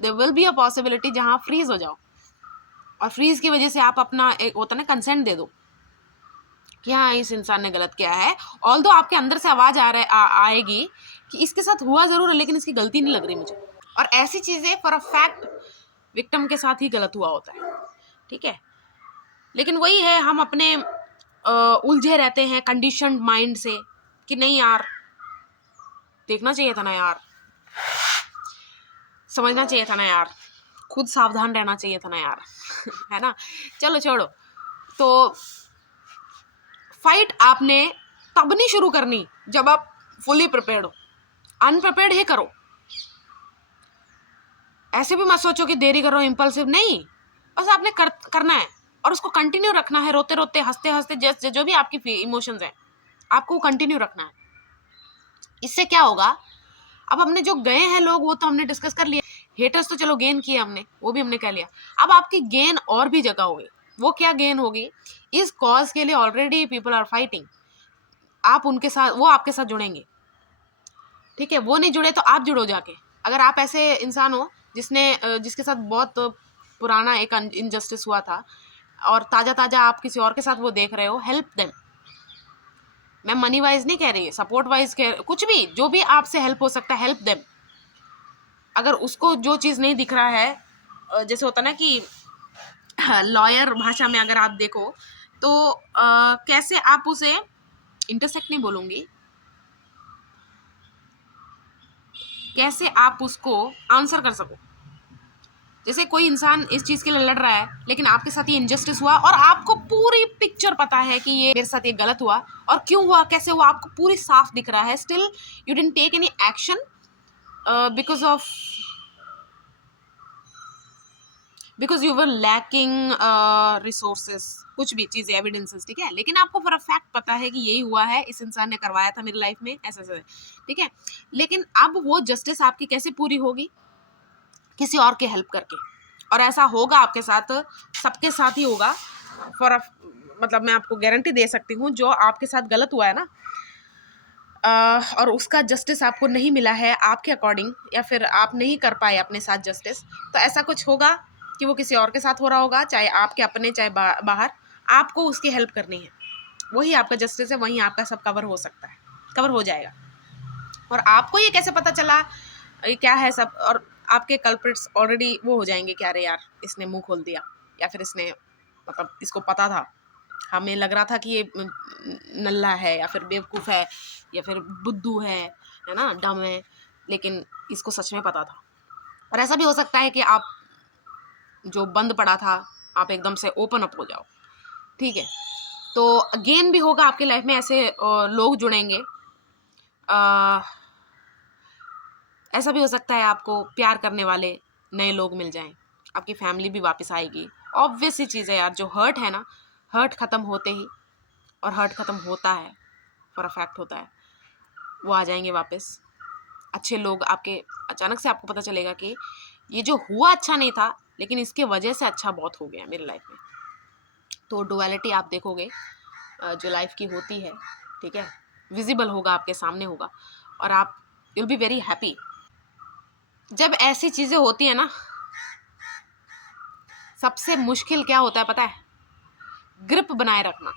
there will be a possibility जहां फ्रीज हो जाओ, और फ्रीज की वजह से आप अपना एक होता ना कंसेंट दे दो कि हाँ इस इंसान ने गलत किया है, ऑल्दो आपके अंदर से आवाज आएगी कि इसके साथ हुआ जरूर है लेकिन इसकी गलती नहीं लग रही मुझे। और ऐसी चीजें फॉर अ फैक्ट विक्टिम के साथ ही गलत हुआ होता है, ठीक है। लेकिन वही है, हम अपने उलझे रहते हैं कंडीशनड माइंड से कि नहीं यार देखना चाहिए था ना यार, समझना चाहिए था ना यार, खुद सावधान रहना चाहिए था ना यार है ना। चलो छोड़ो। तो फाइट आपने तब नहीं शुरू करनी जब आप फुली प्रिपेयर्ड हो, अनप्रिपेयर्ड ही करो। ऐसे भी मत सोचो कि देरी करो, इम्पल्सिव नहीं, बस आपने करना है और उसको कंटिन्यू रखना है, रोते रोते हंसते हंसते, जैसे जो भी आपकी इमोशंस हैं आपको कंटिन्यू रखना है। इससे क्या होगा, अब हमने जो गए हैं लोग वो तो हमने डिस्कस कर लिया, हेटर्स तो चलो गेन किए हमने, वो भी हमने कह लिया। अब आपकी गेन और भी जगह होगी। वो क्या गेन होगी, इस कॉज के लिए ऑलरेडी पीपल आर फाइटिंग, आप उनके साथ, वो आपके साथ जुड़ेंगे, ठीक है। वो नहीं जुड़े तो आप जुड़ो जाके। अगर आप ऐसे इंसान हो जिसके साथ बहुत पुराना एक इनजस्टिस हुआ था और ताजा ताजा आप किसी और के साथ वो देख रहे हो, हेल्प देम। मैं मनी वाइज नहीं कह रही, सपोर्ट वाइज कुछ भी, जो भी आपसे हेल्प हो सकता है, हेल्प देम। अगर उसको जो चीज़ नहीं दिख रहा है, जैसे होता ना कि लॉयर भाषा में अगर आप देखो तो कैसे आप उसे, इंटरसेक्ट नहीं बोलूंगी, कैसे आप उसको आंसर कर सको। जैसे कोई इंसान इस चीज के लिए लड़ रहा है लेकिन आपके साथ ये इनजस्टिस हुआ और आपको पूरी पिक्चर पता है कि ये मेरे साथ ये गलत हुआ और क्यों हुआ, कैसे हुआ, आपको पूरी साफ दिख रहा है, still you didn't take any action because you were lacking resources, कुछ भी चीजें, एविडेंसेस, ठीक है। लेकिन आपको फॉर अ फैक्ट पता है कि यही हुआ है, इस इंसान ने करवाया था मेरी लाइफ में ऐसा ऐसा, ठीक है। लेकिन अब वो जस्टिस आपकी कैसे पूरी होगी, किसी और के हेल्प करके। और ऐसा होगा आपके साथ, सबके साथ ही होगा, फॉर मतलब मैं आपको गारंटी दे सकती हूँ, जो आपके साथ गलत हुआ है ना, और उसका जस्टिस आपको नहीं मिला है आपके अकॉर्डिंग, या फिर आप नहीं कर पाए अपने साथ जस्टिस, तो ऐसा कुछ होगा कि वो किसी और के साथ हो रहा होगा, चाहे आपके अपने चाहे बाहर, आपको उसकी हेल्प करनी है, वही आपका जस्टिस है, वही आपका सब कवर हो सकता है, कवर हो जाएगा। और आपको ये कैसे पता चला ये क्या है सब, और आपके कल्प्रिट्स ऑलरेडी वो हो जाएंगे कि अरे यार इसने मुंह खोल दिया, या फिर इसने मतलब इसको पता था, हमें लग रहा था कि ये नल्ला है या फिर बेवकूफ़ है या फिर बुद्धू है ना, डम है, लेकिन इसको सच में पता था। और ऐसा भी हो सकता है कि आप जो बंद पड़ा था आप एकदम से ओपन अप हो जाओ, ठीक है। तो गेन भी होगा आपके लाइफ में, ऐसे लोग जुड़ेंगे। ऐसा भी हो सकता है आपको प्यार करने वाले नए लोग मिल जाएं, आपकी फैमिली भी वापस आएगी। ऑब्वियस सी चीज़ है यार, जो हर्ट है ना, हर्ट ख़त्म होते ही, और हर्ट ख़त्म होता है, फॉर अ फैक्ट होता है, वो आ जाएंगे वापस। अच्छे लोग आपके, अचानक से आपको पता चलेगा कि ये जो हुआ अच्छा नहीं था, लेकिन इसके वजह से अच्छा बहुत हो गया मेरी लाइफ में। तो डुअलिटी आप देखोगे जो लाइफ की होती है, ठीक है, विजिबल होगा, आपके सामने होगा, और आप विल बी वेरी हैप्पी। जब ऐसी चीज़ें होती है ना, सबसे मुश्किल क्या होता है पता है, ग्रिप बनाए रखना।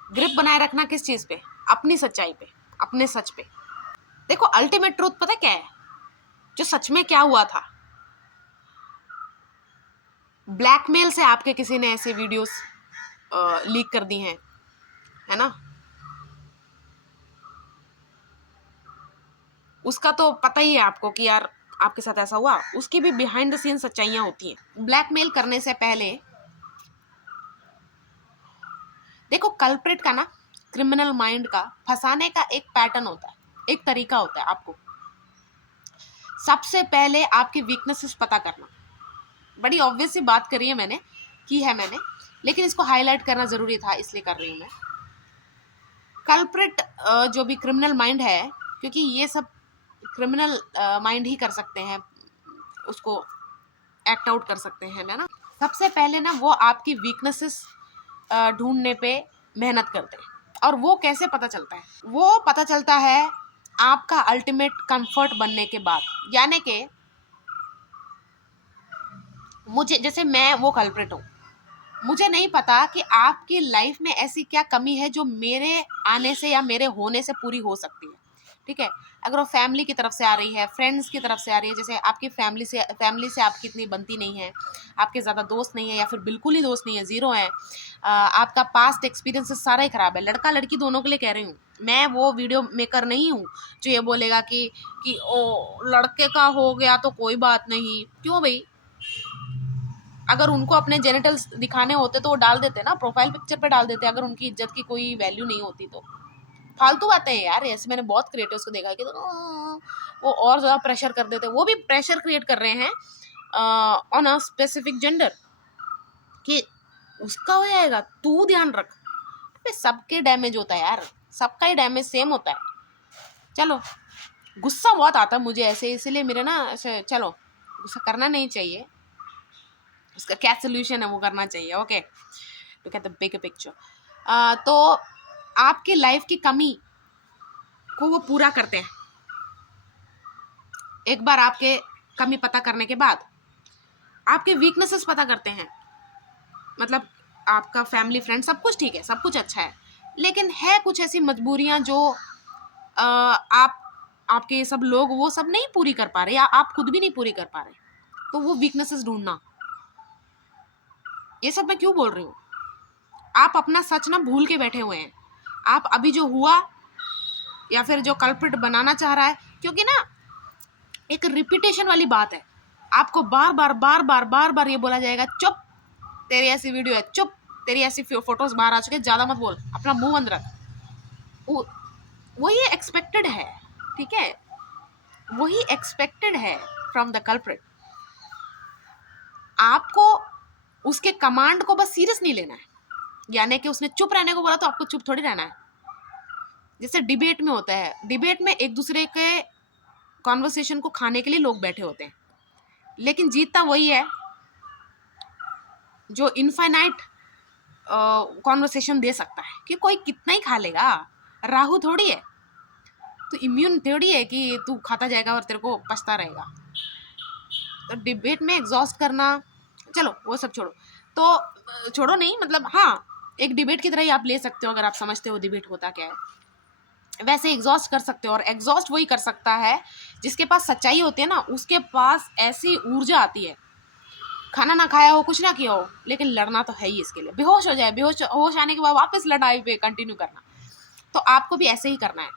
ग्रिप बनाए रखना किस चीज़ पे, अपनी सच्चाई पे, अपने सच पे। देखो अल्टीमेट ट्रूथ पता क्या है, जो सच में क्या हुआ था, ब्लैकमेल से आपके किसी ने ऐसे वीडियोस लीक कर दी हैं, है ना, उसका तो पता ही है आपको कि यार आपके साथ ऐसा हुआ, उसकी भी बिहाइंड द सीन सच्चाइयां होती हैं। ब्लैकमेल करने से पहले देखो, कल्प्रिट का ना, क्रिमिनल माइंड का फंसाने का एक पैटर्न होता है, एक तरीका होता है। आपको सबसे पहले आपकी वीकनेसेस पता करना, बड़ी ऑब्वियस सी बात करी है मैंने, लेकिन इसको हाईलाइट करना जरूरी था, इसलिए कर रही हूँ मैं। कल्प्रिट जो भी क्रिमिनल माइंड है, क्योंकि ये सब क्रिमिनल माइंड ही कर सकते हैं, उसको एक्ट आउट कर सकते हैं, है ना। सबसे पहले ना वो आपकी वीकनेसेस ढूंढने पे मेहनत करते हैं। और वो कैसे पता चलता है? वो पता चलता है आपका अल्टीमेट कंफर्ट बनने के बाद। यानी कि मुझे, जैसे मैं वो कल्प्रिट हूँ, मुझे नहीं पता कि आपकी लाइफ में ऐसी क्या कमी है जो मेरे आने से या मेरे होने से पूरी हो सकती है, ठीक है। अगर वो फैमिली की तरफ से आ रही है, फ्रेंड्स की तरफ से आ रही है, जैसे आपकी फैमिली से आपकी इतनी बनती नहीं है, आपके ज़्यादा दोस्त नहीं है या फिर बिल्कुल ही दोस्त नहीं है, ज़ीरो है, आपका पास्ट एक्सपीरियंसेस सारा ही ख़राब है। लड़का लड़की दोनों के लिए कह रही हूँ मैं, वो वीडियो मेकर नहीं हूँ जो ये बोलेगा कि ओ लड़के का हो गया तो कोई बात नहीं। क्यों भाई? अगर उनको अपने जेनिटल्स दिखाने होते तो वो डाल देते ना, प्रोफाइल पिक्चर पे डाल देते, अगर उनकी इज्जत की कोई वैल्यू नहीं होती तो। फालतू बातें हैं यार, ऐसे मैंने बहुत क्रिएटर्स को देखा है कि वो और ज़्यादा प्रेशर कर देते हैं। वो भी प्रेशर क्रिएट कर रहे हैं ऑन अ स्पेसिफिक जेंडर कि उसका हो जाएगा, तू ध्यान रख। अबे सबके डैमेज होता है यार, सबका ही डैमेज सेम होता है। चलो, गुस्सा बहुत आता है मुझे ऐसे, इसलिए मेरे ना ऐसे, चलो गुस्सा करना नहीं चाहिए, उसका क्या सोल्यूशन है वो करना चाहिए। Okay, look at the big picture. तो आपकी लाइफ की कमी को वो पूरा करते हैं। एक बार आपके कमी पता करने के बाद आपके वीकनेसेस पता करते हैं। मतलब आपका फैमिली फ्रेंड सब कुछ ठीक है, सब कुछ अच्छा है, लेकिन है कुछ ऐसी मजबूरियां जो आप आपके ये सब लोग वो सब नहीं पूरी कर पा रहे, या आप खुद भी नहीं पूरी कर पा रहे। तो वो वीकनेसेस ढूंढना, ये सब मैं क्यों बोल रही हूँ? आप अपना सच ना भूल के बैठे हुए हैं। आप अभी जो हुआ या फिर जो कल्प्रिट बनाना चाह रहा है, क्योंकि ना एक रिपीटेशन वाली बात है, आपको बार बार बार बार बार बार ये बोला जाएगा, चुप, तेरी ऐसी वीडियो है, चुप, तेरी ऐसी फोटोज बाहर आ चुके, ज्यादा मत बोल, अपना मुंह बंद रख। वही एक्सपेक्टेड है, ठीक है, वही एक्सपेक्टेड है फ्रॉम द कल्प्रिट। आपको उसके कमांड को बस सीरियस नहीं लेना है। यानी कि उसने चुप रहने को बोला तो आपको चुप थोड़ी रहना है। जैसे डिबेट में होता है, डिबेट में एक दूसरे के कॉन्वर्सेशन को खाने के लिए लोग बैठे होते हैं, लेकिन जीतता वही है जो इनफाइनाइट कॉन्वर्सेशन दे सकता है। कि कोई कितना ही खा लेगा, राहु थोड़ी है, तो इम्यून थोड़ी है कि तू खाता जाएगा और तेरे को पछता रहेगा। तो डिबेट में एग्जॉस्ट करना, चलो वो सब छोड़ो, तो छोड़ो नहीं, मतलब हाँ, एक डिबेट की तरह ही आप ले सकते हो अगर आप समझते हो डिबेट होता क्या है। वैसे एग्जॉस्ट कर सकते हो, और एग्जॉस्ट वही कर सकता है जिसके पास सच्चाई होती है ना, उसके पास ऐसी ऊर्जा आती है, खाना ना खाया हो, कुछ ना किया हो, लेकिन लड़ना तो है ही इसके लिए। बेहोश हो जाए, बेहोश होश आने के बाद वापस लड़ाई पे कंटिन्यू करना। तो आपको भी ऐसे ही करना है।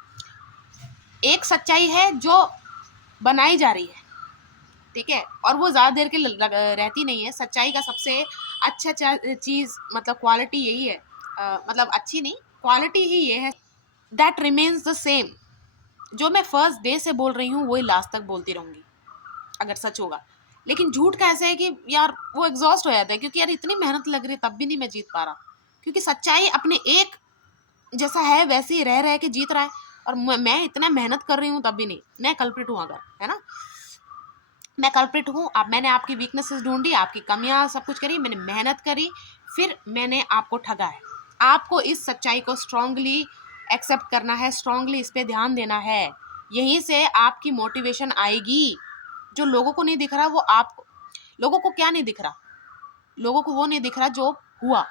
एक सच्चाई है जो बनाई जा रही है, ठीक है, और वो ज़्यादा देर के रहती नहीं है। सच्चाई का सबसे अच्छा चीज़, मतलब क्वालिटी यही है, मतलब अच्छी नहीं, क्वालिटी ही ये है, दैट रिमेन्स द सेम। जो मैं फर्स्ट डे से बोल रही हूँ वही लास्ट तक बोलती रहूँगी अगर सच होगा। लेकिन झूठ का ऐसा है कि यार वो एग्जॉस्ट हो जाता है, क्योंकि यार इतनी मेहनत लग रही है तब भी नहीं मैं जीत पा रहा, क्योंकि सच्चाई अपने एक जैसा है वैसे ही रह के जीत रहा है, और मैं इतना मेहनत कर रही हूँ तब भी नहीं। मैं कल्प्रिट हूँ अगर, है ना, मैं कल्प्रिट हूँ। अब मैंने आपकी वीकनेसेस ढूंढी, आपकी कमियां सब कुछ करी, मैंने मेहनत करी, फिर मैंने आपको ठगा है। आपको इस सच्चाई को स्ट्रांगली एक्सेप्ट करना है, स्ट्रांगली इस पे ध्यान देना है। यहीं से आपकी मोटिवेशन आएगी। जो लोगों को नहीं दिख रहा वो आपको, लोगों को क्या नहीं दिख रहा? लोगों को वो नहीं दिख रहा जो हुआ,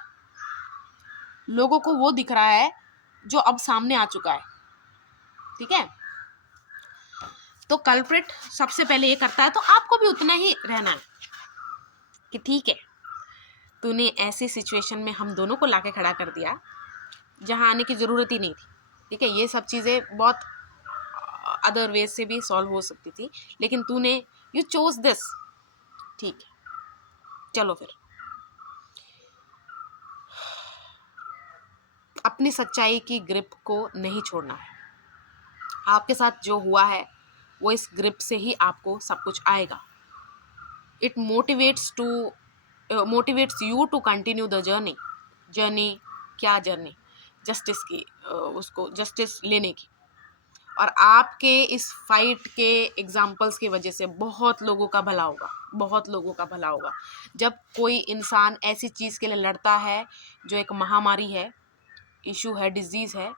लोगों को वो दिख रहा है जो अब सामने आ चुका है, ठीक है। तो कल्प्रिट सबसे पहले ये करता है, तो आपको भी उतना ही रहना है कि ठीक है, तूने ऐसी सिचुएशन में हम दोनों को लाके खड़ा कर दिया जहाँ आने की ज़रूरत ही नहीं थी, ठीक है। ये सब चीज़ें बहुत अदर वे से भी सॉल्व हो सकती थी, लेकिन तूने यू चोज दिस, ठीक है। चलो फिर अपनी सच्चाई की ग्रिप को नहीं छोड़ना है। आपके साथ जो हुआ है वो इस ग्रिप से ही आपको सब कुछ आएगा। It motivates you to continue the journey. Journey क्या जर्नी? जस्टिस की, उसको जस्टिस लेने की। और आपके इस फाइट के एग्जाम्पल्स की वजह से बहुत लोगों का भला होगा, बहुत लोगों का भला होगा। जब कोई इंसान ऐसी चीज़ के लिए लड़ता है जो एक महामारी है, इशू है, डिजीज़ है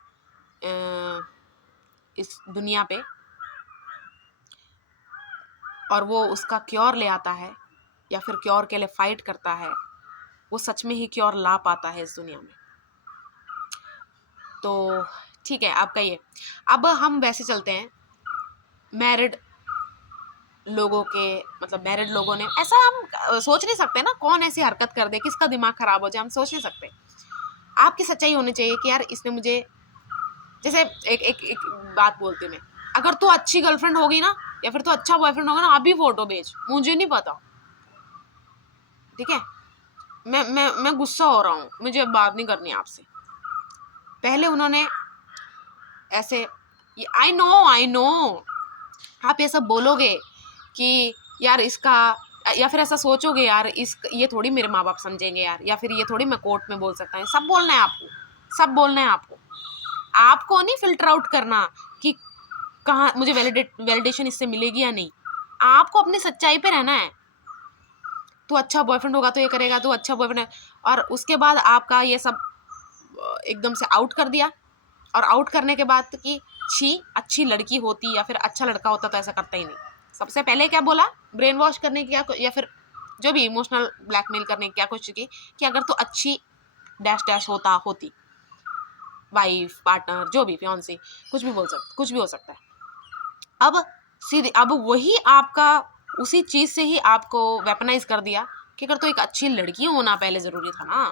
इस दुनिया पे, और वो उसका क्योर ले आता है या फिर क्योर के लिए फाइट करता है, वो सच में ही क्योर ला पाता है इस दुनिया में। तो ठीक है, आपका ये। अब हम वैसे चलते हैं मैरिड लोगों के, मतलब मैरिड लोगों ने, ऐसा हम सोच नहीं सकते ना कौन ऐसी हरकत कर दे, किसका दिमाग खराब हो जाए, हम सोच नहीं सकते। आपकी सच्चाई होनी चाहिए कि यार इसने मुझे, जैसे एक बात बोलती मैं, अगर तू अच्छी गर्लफ्रेंड होगी ना या फिर तू अच्छा बॉयफ्रेंड होगा ना, अभी फोटो भेज, मुझे नहीं पता, ठीक है? मैं गुस्सा हो रहा हूँ, मुझे अब बात नहीं करनी आपसे। पहले उन्होंने ऐसे, आई नो आप ये सब बोलोगे कि यार इसका, या फिर ऐसा सोचोगे यार ये थोड़ी मेरे माँ बाप समझेंगे यार, या फिर ये थोड़ी मैं कोर्ट में बोल सकता हूँ। सब बोलना है आपको, सब बोलना है आपको। आपको नहीं फिल्टर आउट करना कि कहाँ मुझे वैलिडेशन इससे मिलेगी या नहीं। आपको अपनी सच्चाई पे रहना है। तू अच्छा बॉयफ्रेंड होगा तो ये करेगा, तू अच्छा बॉयफ्रेंड, और उसके बाद आपका ये सब एकदम से आउट कर दिया। और आउट करने के बाद कि छी, अच्छी लड़की होती या फिर अच्छा लड़का होता तो ऐसा करता ही नहीं। सबसे पहले क्या बोला, ब्रेन वॉश करने की या फिर जो भी इमोशनल ब्लैकमेल करने की क्या कोशिश की कि अगर तो अच्छी डैश डैश होती वाइफ, पार्टनर, जो भी, फियांसी, कुछ भी बोल सकते, कुछ भी हो सकता है। अब सीधे अब वही आपका उसी चीज से ही आपको वेपनाइज कर दिया कि अगर तो एक अच्छी लड़की होना पहले जरूरी था ना।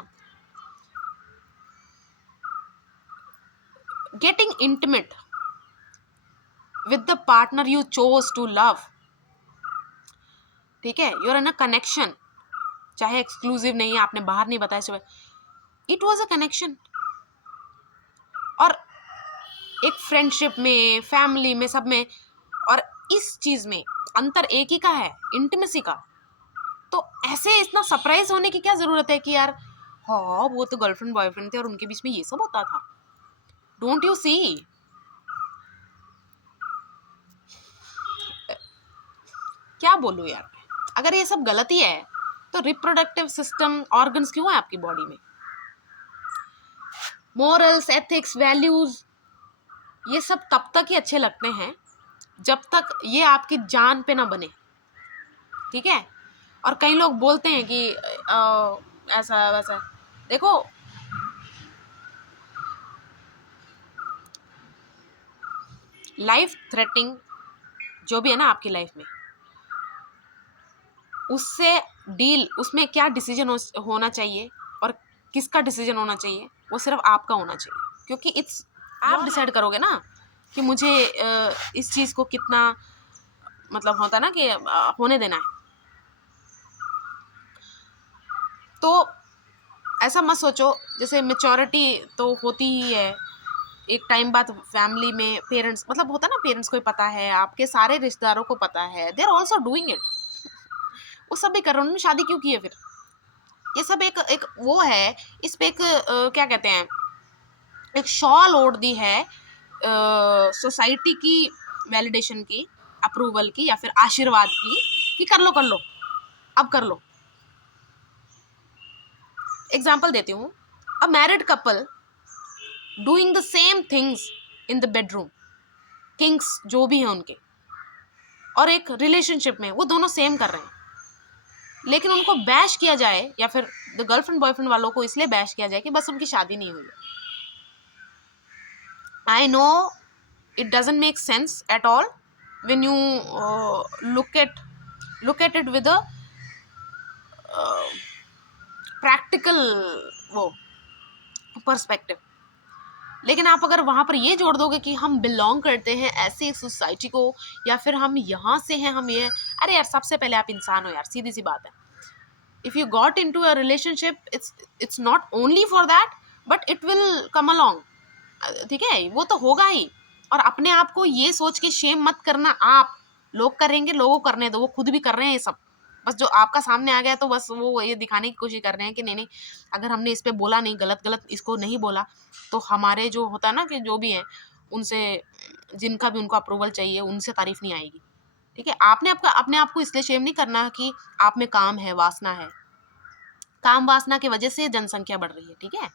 Getting intimate with the partner you chose to love, ठीक है, यूर इन अ कनेक्शन, चाहे एक्सक्लूसिव नहीं है, आपने बाहर नहीं बताया सुबह, इट वॉज अ कनेक्शन। और एक फ्रेंडशिप में, फैमिली में, सब में, और इस चीज में अंतर एक ही का है, इंटीमेसी का। तो ऐसे इतना सरप्राइज होने की क्या जरूरत है कि यार हाँ वो तो गर्लफ्रेंड बॉयफ्रेंड थे और उनके बीच में ये सब होता था। डोंट यू सी, क्या बोलूं यार, अगर ये सब गलती है तो रिप्रोडक्टिव सिस्टम, ऑर्गन्स क्यों है आपकी बॉडी में? मॉरल्स, एथिक्स, वैल्यूज, ये सब तब तक ही अच्छे लगते हैं जब तक ये आपकी जान पे ना बने, ठीक है? और कई लोग बोलते हैं कि ऐसा वैसा, देखो लाइफ थ्रेटनिंग जो भी है ना आपकी लाइफ में, उससे डील, उसमें क्या डिसीजन होना चाहिए और किसका डिसीजन होना चाहिए, वो सिर्फ आपका होना चाहिए। क्योंकि इट्स, आप डिसाइड करोगे ना कि मुझे इस चीज़ को कितना, मतलब होता ना कि होने देना है। तो ऐसा मत सोचो, जैसे मेच्योरिटी तो होती ही है एक टाइम बाद फैमिली में, पेरेंट्स, मतलब होता ना पेरेंट्स को पता है, आपके सारे रिश्तेदारों को पता है, they are also doing it, वो सब भी कर रहे हैं, उन्होंने शादी क्यों की है फिर? ये सब एक वो है, इस पे एक क्या कहते हैं, एक शॉल ओढ़ दी है सोसाइटी की, वैलिडेशन की, अप्रूवल की, या फिर आशीर्वाद की, कि कर लो कर लो, अब कर लो। एग्जाम्पल देती हूँ, a married couple doing the same things in the bedroom, Kings जो भी हैं उनके, और एक रिलेशनशिप में वो दोनों सेम कर रहे हैं, लेकिन उनको बैश किया जाए, या फिर द गर्लफ्रेंड बॉयफ्रेंड वालों को इसलिए बैश किया जाए कि बस उनकी शादी नहीं हुई है। I know it doesn't make sense at all when you look at it with a practical वो पर्सपेक्टिव। लेकिन आप अगर वहां पर ये जोड़ दोगे कि हम बिलोंग करते हैं ऐसे एक सोसाइटी को, या फिर हम यहाँ से हैं, हम ये, अरे यार सबसे पहले आप इंसान हो यार, सीधी सी बात है। If you got into a relationship, it's not only for that, but it will come along, ठीक है, वो तो होगा ही। और अपने आप को ये सोच के शेम मत करना, आप, लोग करेंगे, लोगों को करने दो, वो खुद भी कर रहे हैं ये सब, बस जो आपका सामने आ गया तो बस वो ये दिखाने की कोशिश कर रहे हैं कि नहीं नहीं, अगर हमने इस पे बोला नहीं, गलत गलत इसको नहीं बोला, तो हमारे जो होता है ना कि जो भी है उनसे जिनका भी उनको अप्रूवल चाहिए उनसे तारीफ नहीं आएगी, ठीक है। आपने अपने आप को इसलिए शेम नहीं करना कि आप में काम है, वासना है, काम वासना की वजह से जनसंख्या बढ़ रही है, ठीक है।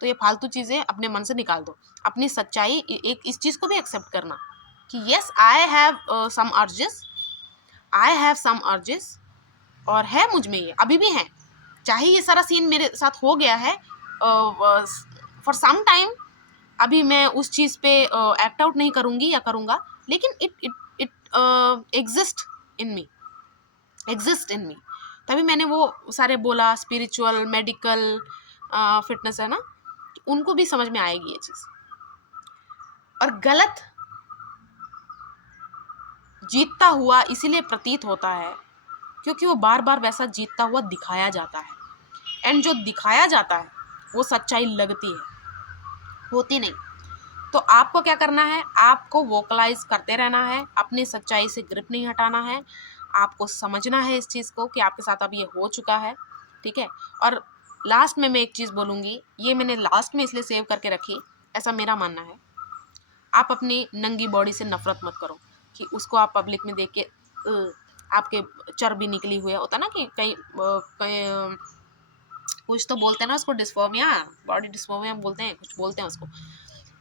तो ये फालतू चीजें अपने मन से निकाल दो। अपनी सच्चाई, एक इस चीज को भी एक्सेप्ट करना कि yes I have some urges, I have some urges, और है मुझ में, ये अभी भी है, चाहे ये सारा सीन मेरे साथ हो गया है फॉर सम टाइम, अभी मैं उस चीज पे एक्ट आउट नहीं करूंगी या करूंगा, लेकिन it it it exist in me, exist in me. तभी मैंने वो सारे बोला, स्पिरिचुअल, मेडिकल, फिटनेस है ना, उनको भी समझ में आएगी ये चीज। और गलत जीतता हुआ इसीलिए प्रतीत होता है क्योंकि वो बार बार वैसा जीतता हुआ दिखाया जाता है, एंड जो दिखाया जाता है वो सच्चाई लगती है, होती नहीं। तो आपको क्या करना है, आपको वोकलाइज करते रहना है, अपनी सच्चाई से ग्रिप नहीं हटाना है, आपको समझना है इस चीज़ को कि आपके साथ अब ये हो चुका है, ठीक है। और लास्ट में मैं एक चीज़ बोलूँगी, ये मैंने लास्ट में इसलिए सेव करके रखी, ऐसा मेरा मानना है, आप अपनी नंगी बॉडी से नफरत मत करो कि उसको आप पब्लिक में देख के आपके चर्बी निकली हुई है, होता ना कि कहीं कुछ तो बोलते हैं ना उसको, डिस्फोर्मिया, बॉडी डिस्फोर्मिया बोलते हैं, कुछ बोलते हैं उसको,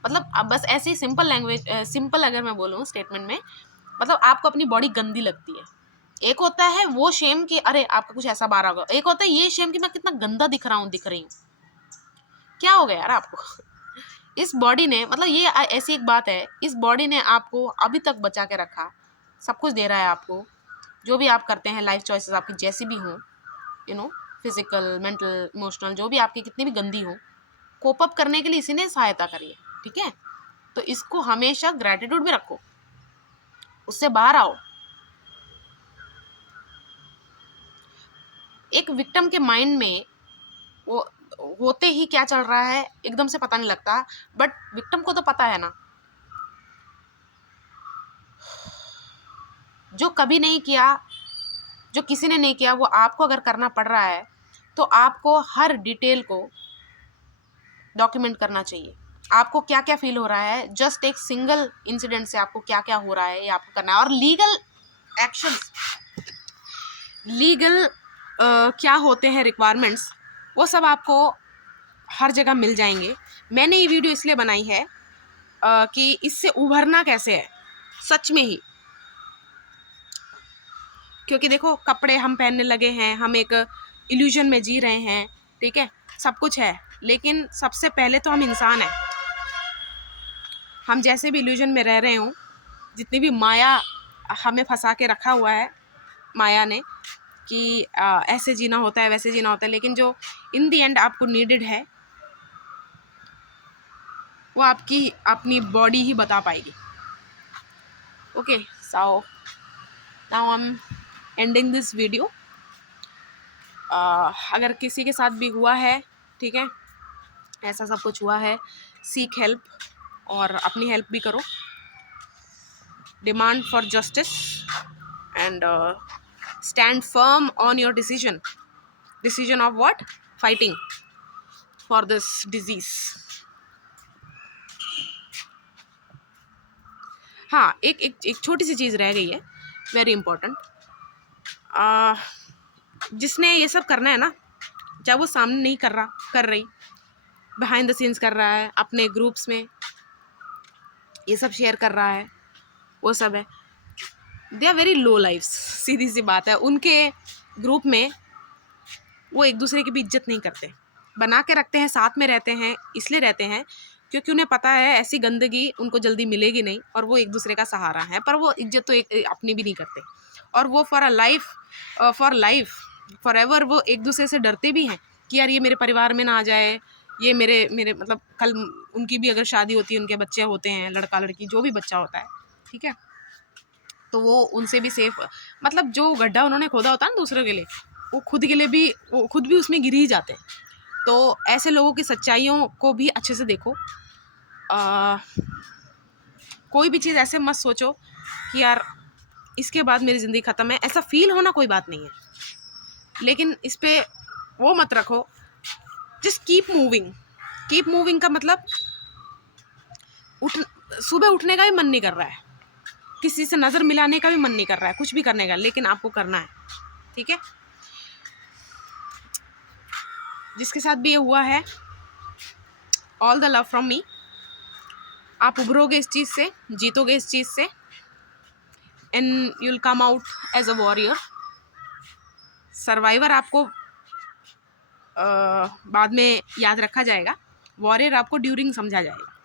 मतलब अब बस ऐसे ही सिंपल लैंग्वेज, सिंपल अगर मैं बोलूँ स्टेटमेंट में, मतलब आपको अपनी बॉडी गंदी लगती है। एक होता है वो शेम कि अरे आपका कुछ ऐसा बाहर होगा, एक होता है ये शेम कि मैं कितना गंदा दिख रहा हूँ, दिख रही हूँ, क्या हो गया यार आपको इस बॉडी ने, मतलब ये ऐसी एक बात है, इस बॉडी ने आपको अभी तक बचा के रखा, सब कुछ दे रहा है आपको, जो भी आप करते हैं, लाइफ चॉइसेस आपकी जैसी भी हों, you know, physical, mental, emotional, जो भी आपकी कितनी भी गंदी हो, कोप अप करने के लिए इसी ने सहायता करी है, ठीक है। तो इसको हमेशा ग्रेटिट्यूड में रखो, उससे बाहर आओ। एक विक्टिम के माइंड में वो होते ही क्या चल रहा है एकदम से पता नहीं लगता, बट विक्टिम को तो पता है ना, जो कभी नहीं किया, जो किसी ने नहीं किया, वो आपको अगर करना पड़ रहा है तो आपको हर डिटेल को डॉक्यूमेंट करना चाहिए, आपको क्या क्या फील हो रहा है, जस्ट एक सिंगल इंसिडेंट से आपको क्या क्या हो रहा है ये आपको करना है। और लीगल एक्शंस, लीगल क्या होते हैं रिक्वायरमेंट्स, वो सब आपको हर जगह मिल जाएंगे। मैंने ये वीडियो इसलिए बनाई है कि इससे उभरना कैसे है सच में ही, क्योंकि देखो कपड़े हम पहनने लगे हैं, हम एक इल्यूजन में जी रहे हैं, ठीक है, सब कुछ है, लेकिन सबसे पहले तो हम इंसान हैं। हम जैसे भी इल्यूजन में रह रहे हों, जितनी भी माया हमें फंसा के रखा हुआ है माया ने कि ऐसे जीना होता है, वैसे जीना होता है, लेकिन जो इन दी एंड आपको नीडेड है वो आपकी अपनी बॉडी ही बता पाएगी। Okay, so now I am ending this video. अगर किसी के साथ भी हुआ है, ठीक है, ऐसा सब कुछ हुआ है, सीक हेल्प और अपनी हेल्प भी करो, demand for justice and stand firm on your decision of what, fighting for this disease. हाँ, एक छोटी सी चीज़ रह गई है, वेरी इंपॉर्टेंट, जिसने ये सब करना है ना, चाहे वो सामने नहीं कर रही, बिहाइंड द सीन्स कर रहा है, अपने ग्रुप्स में ये सब शेयर कर रहा है, वो सब है, they are very low lifes, सीधी सी बात है। उनके ग्रुप में वो एक दूसरे की भी इज्जत नहीं करते, बना के रखते हैं, साथ में रहते हैं, इसलिए रहते हैं क्योंकि उन्हें पता है ऐसी गंदगी उनको जल्दी मिलेगी नहीं, और वो एक दूसरे का सहारा है, पर वो इज्जत तो अपनी भी नहीं करते, और वो फॉर लाइफ फॉर एवर वो एक दूसरे से डरते भी हैं कि यार ये मेरे परिवार में ना आ जाए, ये मेरे मतलब कल उनकी भी अगर शादी होती है, उनके बच्चे होते हैं, लड़का लड़की जो भी बच्चा होता है, ठीक है, तो वो उनसे भी सेफ, मतलब जो गड्ढा उन्होंने खोदा होता है ना दूसरों के लिए, वो खुद के लिए भी, वो खुद भी उसमें गिर ही जाते हैं। तो ऐसे लोगों की सच्चाइयों को भी अच्छे से देखो, कोई भी चीज़ ऐसे मत सोचो कि यार इसके बाद मेरी ज़िंदगी ख़त्म है, ऐसा फील होना कोई बात नहीं है, लेकिन इस पे वो मत रखो, जस्ट कीप मूविंग का मतलब सुबह उठने का भी मन नहीं कर रहा है, किसी से नज़र मिलाने का भी मन नहीं कर रहा है, कुछ भी करने का, लेकिन आपको करना है, ठीक है। जिसके साथ भी ये हुआ है, all the love from me. आप उभरोगे इस चीज़ से, जीतोगे इस चीज़ से, and you will come out as a warrior. Survivor आपको बाद में याद रखा जाएगा, वॉरियर आपको ड्यूरिंग समझा जाएगा।